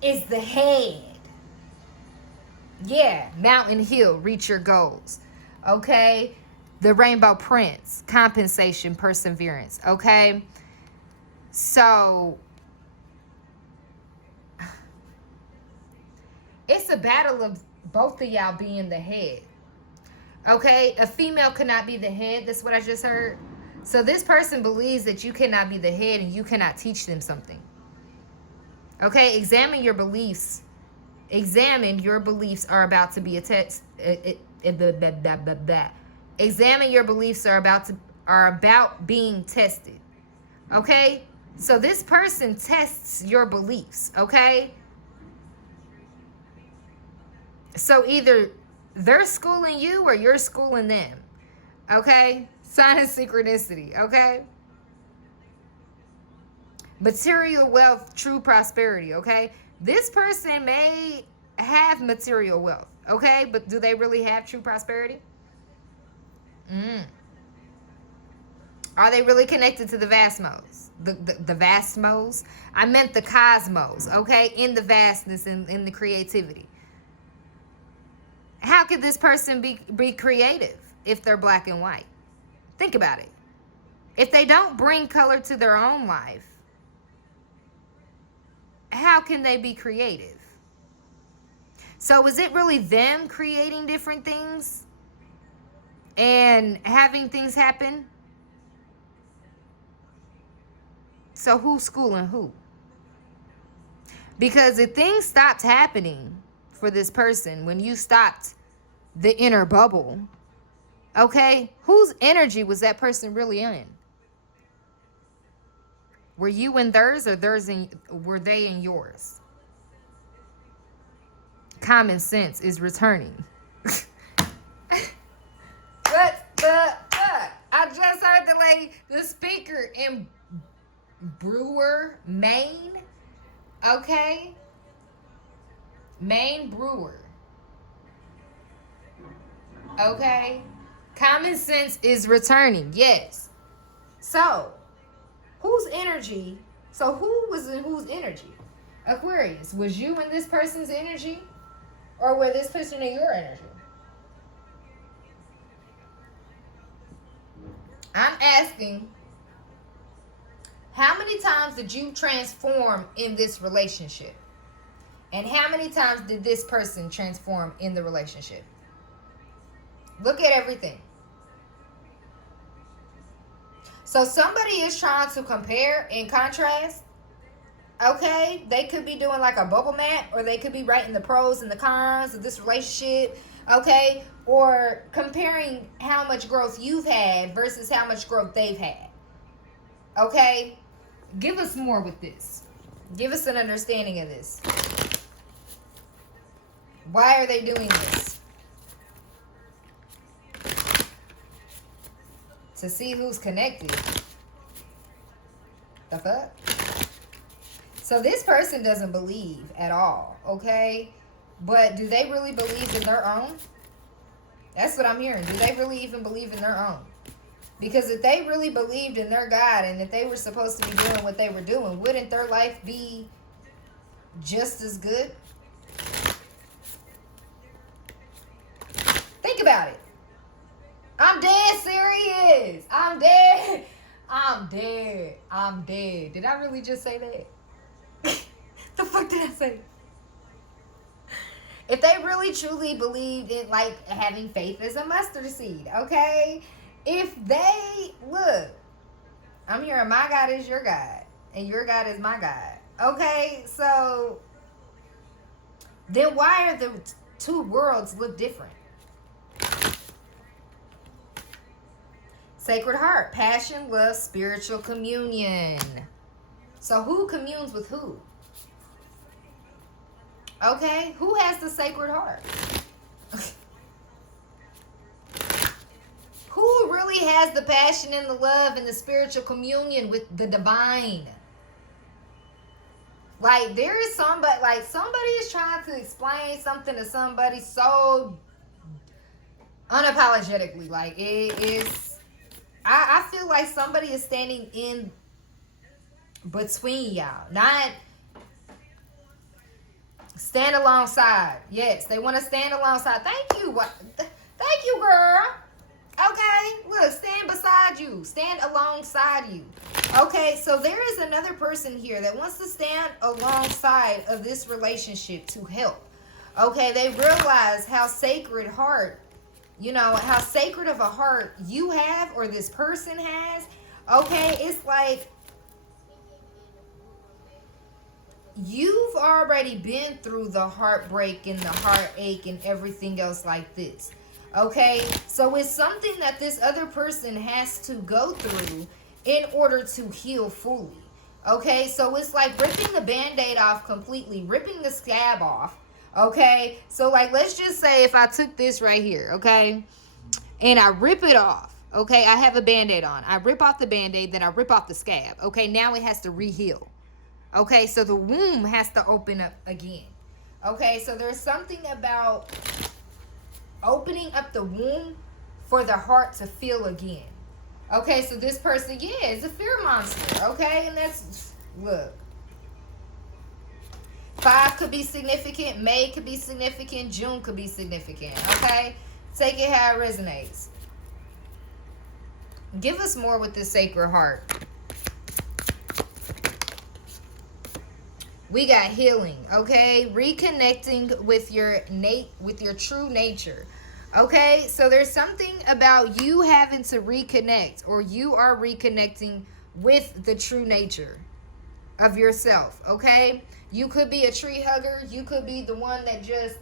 is the head. Yeah, Mountain Hill, reach your goals. Okay? The Rainbow Prince, compensation, perseverance. Okay? So, it's a battle of both of y'all being the head. Okay? A female cannot be the head. That's what I just heard. So this person believes that you cannot be the head and you cannot teach them something. Okay? Examine your beliefs. Examine your beliefs are about to be a test. Examine your beliefs are about being tested. Okay? So this person tests your beliefs. Okay? So either they're schooling you or you're schooling them. Okay? Sign of synchronicity. Okay? Material wealth, true prosperity. Okay? This person may have material wealth. Okay? But do they really have true prosperity? Are they really connected to the vastmos? The vastmos? I meant the cosmos, okay? In the vastness and in the creativity. How could this person be creative if they're black and white? Think about it. If they don't bring color to their own life, how can they be creative? So is it really them creating different things and having things happen? So who's schooling who? Because if things stopped happening for this person when you stopped the inner bubble, okay, whose energy was that person really in? Were you in theirs, or were they in yours? Common sense is returning. What the fuck? I just heard the speaker in Brewer, Maine. Okay? Maine Brewer. Okay? Common sense is returning. Yes. So, whose energy? So, who was in whose energy? Aquarius, was you in this person's energy? Or were this person in your energy? I'm asking, how many times did you transform in this relationship? And how many times did this person transform in the relationship? Look at everything. So somebody is trying to compare and contrast. Okay? They could be doing like a bubble map, or they could be writing the pros and the cons of this relationship. Okay? Or comparing how much growth you've had versus how much growth they've had. Okay? Give us more with this. Give us an understanding of this. Why are they doing this? To see who's connected. The fuck? So this person doesn't believe at all, okay? But do they really believe in their own? That's what I'm hearing. Do they really even believe in their own? Because if they really believed in their God, and if they were supposed to be doing what they were doing, wouldn't their life be just as good? Think about it. I'm dead serious. I'm dead. I'm dead. I'm dead. Did I really just say that? The fuck did I say? If they really truly believed in like having faith as a mustard seed, okay? If they, look, I'm hearing my God is your God and your God is my God. Okay, so then why are the two worlds look different? Sacred Heart, passion, love, spiritual communion. So who communes with who? Okay, who has the Sacred Heart? Who really has the passion and the love and the spiritual communion with the divine? Like, there is somebody, like somebody is trying to explain something to somebody so unapologetically. Like, it is, I feel like somebody is standing in between y'all. Not stand alongside. Yes, they want to stand alongside. Thank you. Thank you, girl. Okay, look, stand beside you. Stand alongside you. Okay, so there is another person here that wants to stand alongside of this relationship to help. Okay, they realize how sacred heart, you know, how sacred of a heart you have or this person has. Okay, it's like you've already been through the heartbreak and the heartache and everything else like this. Okay, so it's something that this other person has to go through in order to heal fully. Okay, so it's like ripping the band-aid off completely, ripping the scab off. Okay, so like let's just say if I took this right here, okay, and I rip it off. Okay, I have a band-aid on. I rip off the band-aid, then I rip off the scab. Okay, now it has to re-heal. Okay, so the womb has to open up again. Okay, so there's something about opening up the womb for the heart to feel again. Okay, so this person, yeah, is a fear monster. Okay, and that's, look. 5 could be significant. May could be significant. June could be significant. Okay, take it how it resonates. Give us more with this Sacred Heart. We got healing, okay? Reconnecting with your true nature. Okay? So there's something about you having to reconnect, or you are reconnecting with the true nature of yourself, okay? You could be a tree hugger, you could be the one that just,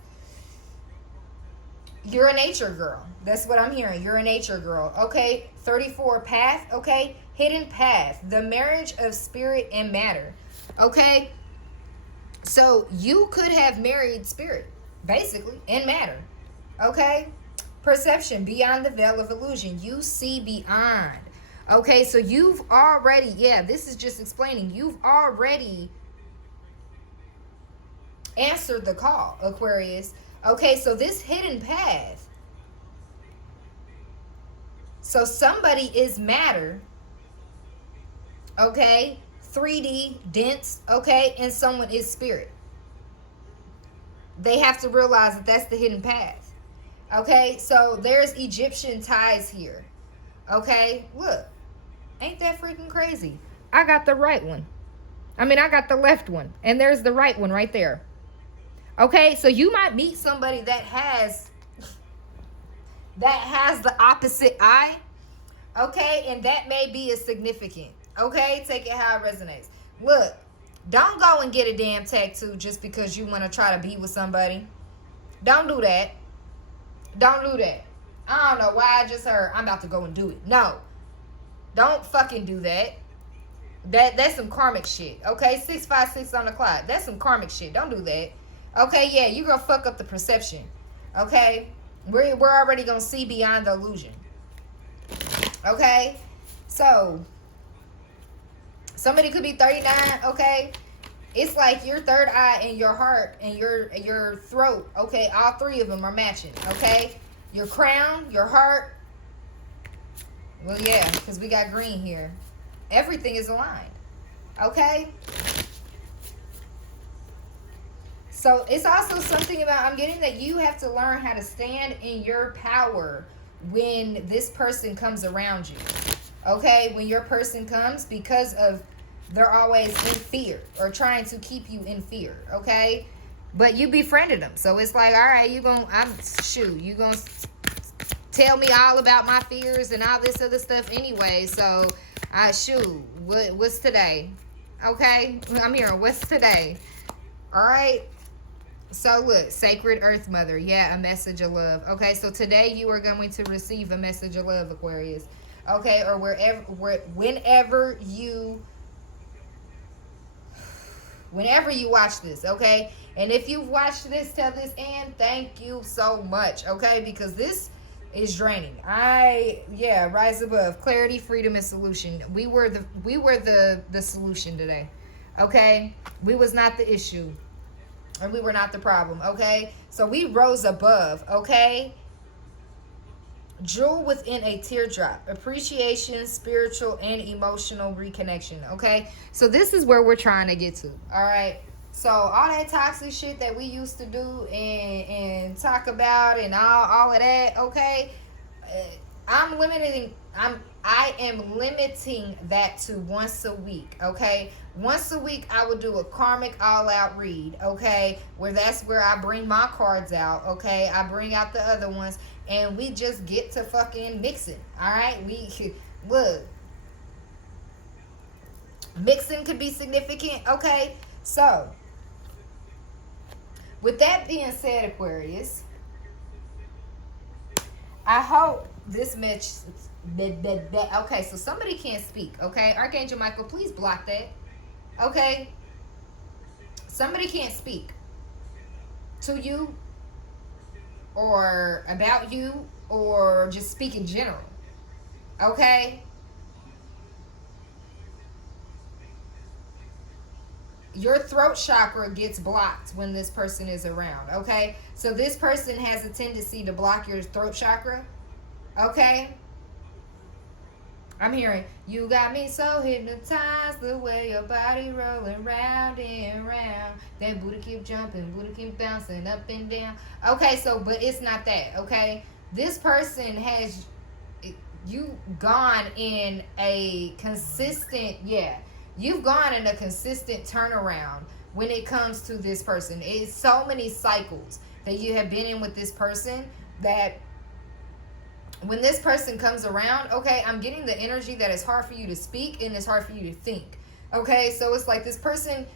you're a nature girl. That's what I'm hearing. You're a nature girl. Okay? 34, path, okay? Hidden path. The marriage of spirit and matter. Okay? So you could have married spirit, basically, and matter. Okay? Perception, beyond the veil of illusion. You see beyond. Okay, so you've already, yeah, this is just explaining. You've already answered the call, Aquarius. Okay, so this hidden path. So somebody is matter. Okay? 3D, dense, okay? And someone is spirit. They have to realize that that's the hidden path. Okay? So there's Egyptian ties here. Okay? Look. Ain't that freaking crazy? I got the right one. I mean, I got the left one. And there's the right one right there. Okay? So you might meet somebody that has the opposite eye. Okay? And that may be a significant. Okay? Take it how it resonates. Look, don't go and get a damn tattoo just because you want to try to be with somebody. Don't do that. Don't do that. I don't know why I just heard I'm about to go and do it. No. Don't fucking do that. That's some karmic shit. Okay? 656 on the clock. That's some karmic shit. Don't do that. Okay? Yeah, you're going to fuck up the perception. Okay? We're already going to see beyond the illusion. Okay? So, somebody could be 39, okay? It's like your third eye and your heart and your throat, okay? All three of them are matching, okay? Your crown, your heart. Well, yeah, because we got green here. Everything is aligned, okay? So it's also something about, I'm getting that you have to learn how to stand in your power when this person comes around you. Okay, when your person comes, because of they're always in fear or trying to keep you in fear, okay? But you befriended them. So it's like, all right, you gonna tell me all about my fears and all this other stuff anyway. So what's today? Okay? I'm hearing what's today? All right? So look, Sacred Earth Mother. Yeah, a message of love. Okay, so today you are going to receive a message of love, Aquarius. Okay, or whenever you watch this, okay? And if you've watched this till this end, thank you so much, okay? Because this is draining. Rise above. Clarity, freedom, and solution. We were the solution today. Okay? We was not the issue. And we were not the problem, okay? So we rose above, okay? Jewel within a teardrop. Appreciation, spiritual, and emotional reconnection, okay? So this is where we're trying to get to, all right? So all that toxic shit that we used to do and talk about and all of that, okay? I am limiting that to once a week, okay? Once a week, I will do a karmic all-out read, okay? That's where I bring my cards out, okay? I bring out the other ones, and we just get to fucking mixing, all right? Look. Mixing could be significant, okay? So, with that being said, Aquarius, I hope this match. Okay, so somebody can't speak, okay? Archangel Michael, please block that, okay? Somebody can't speak to you or about you or just speak in general, okay? Your throat chakra gets blocked when this person is around, okay? So this person has a tendency to block your throat chakra, okay? I'm hearing, you got me so hypnotized, the way your body rolling round and round. That booty keep jumping, booty keep bouncing up and down. Okay, so, but it's not that, okay? This person has, you gone in a consistent, yeah, you've gone in a consistent turnaround when it comes to this person. It's so many cycles that you have been in with this person that when this person comes around, okay, I'm getting the energy that it's hard for you to speak and it's hard for you to think. Okay, so it's like this person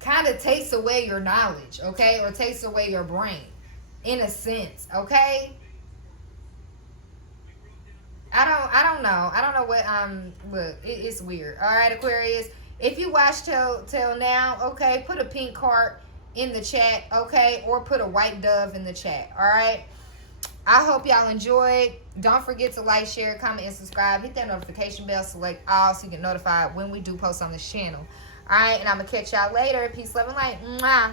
kind of takes away your knowledge, okay, or takes away your brain in a sense, okay? I don't know. I don't know what look, it's weird. All right, Aquarius. If you watch till now, okay, put a pink heart in the chat, okay, or put a white dove in the chat. All right. I hope y'all enjoyed. Don't forget to like, share, comment, and subscribe. Hit that notification bell, select all so you get notified when we do post on this channel. All right, and I'm going to catch y'all later. Peace, love, and light. Mwah.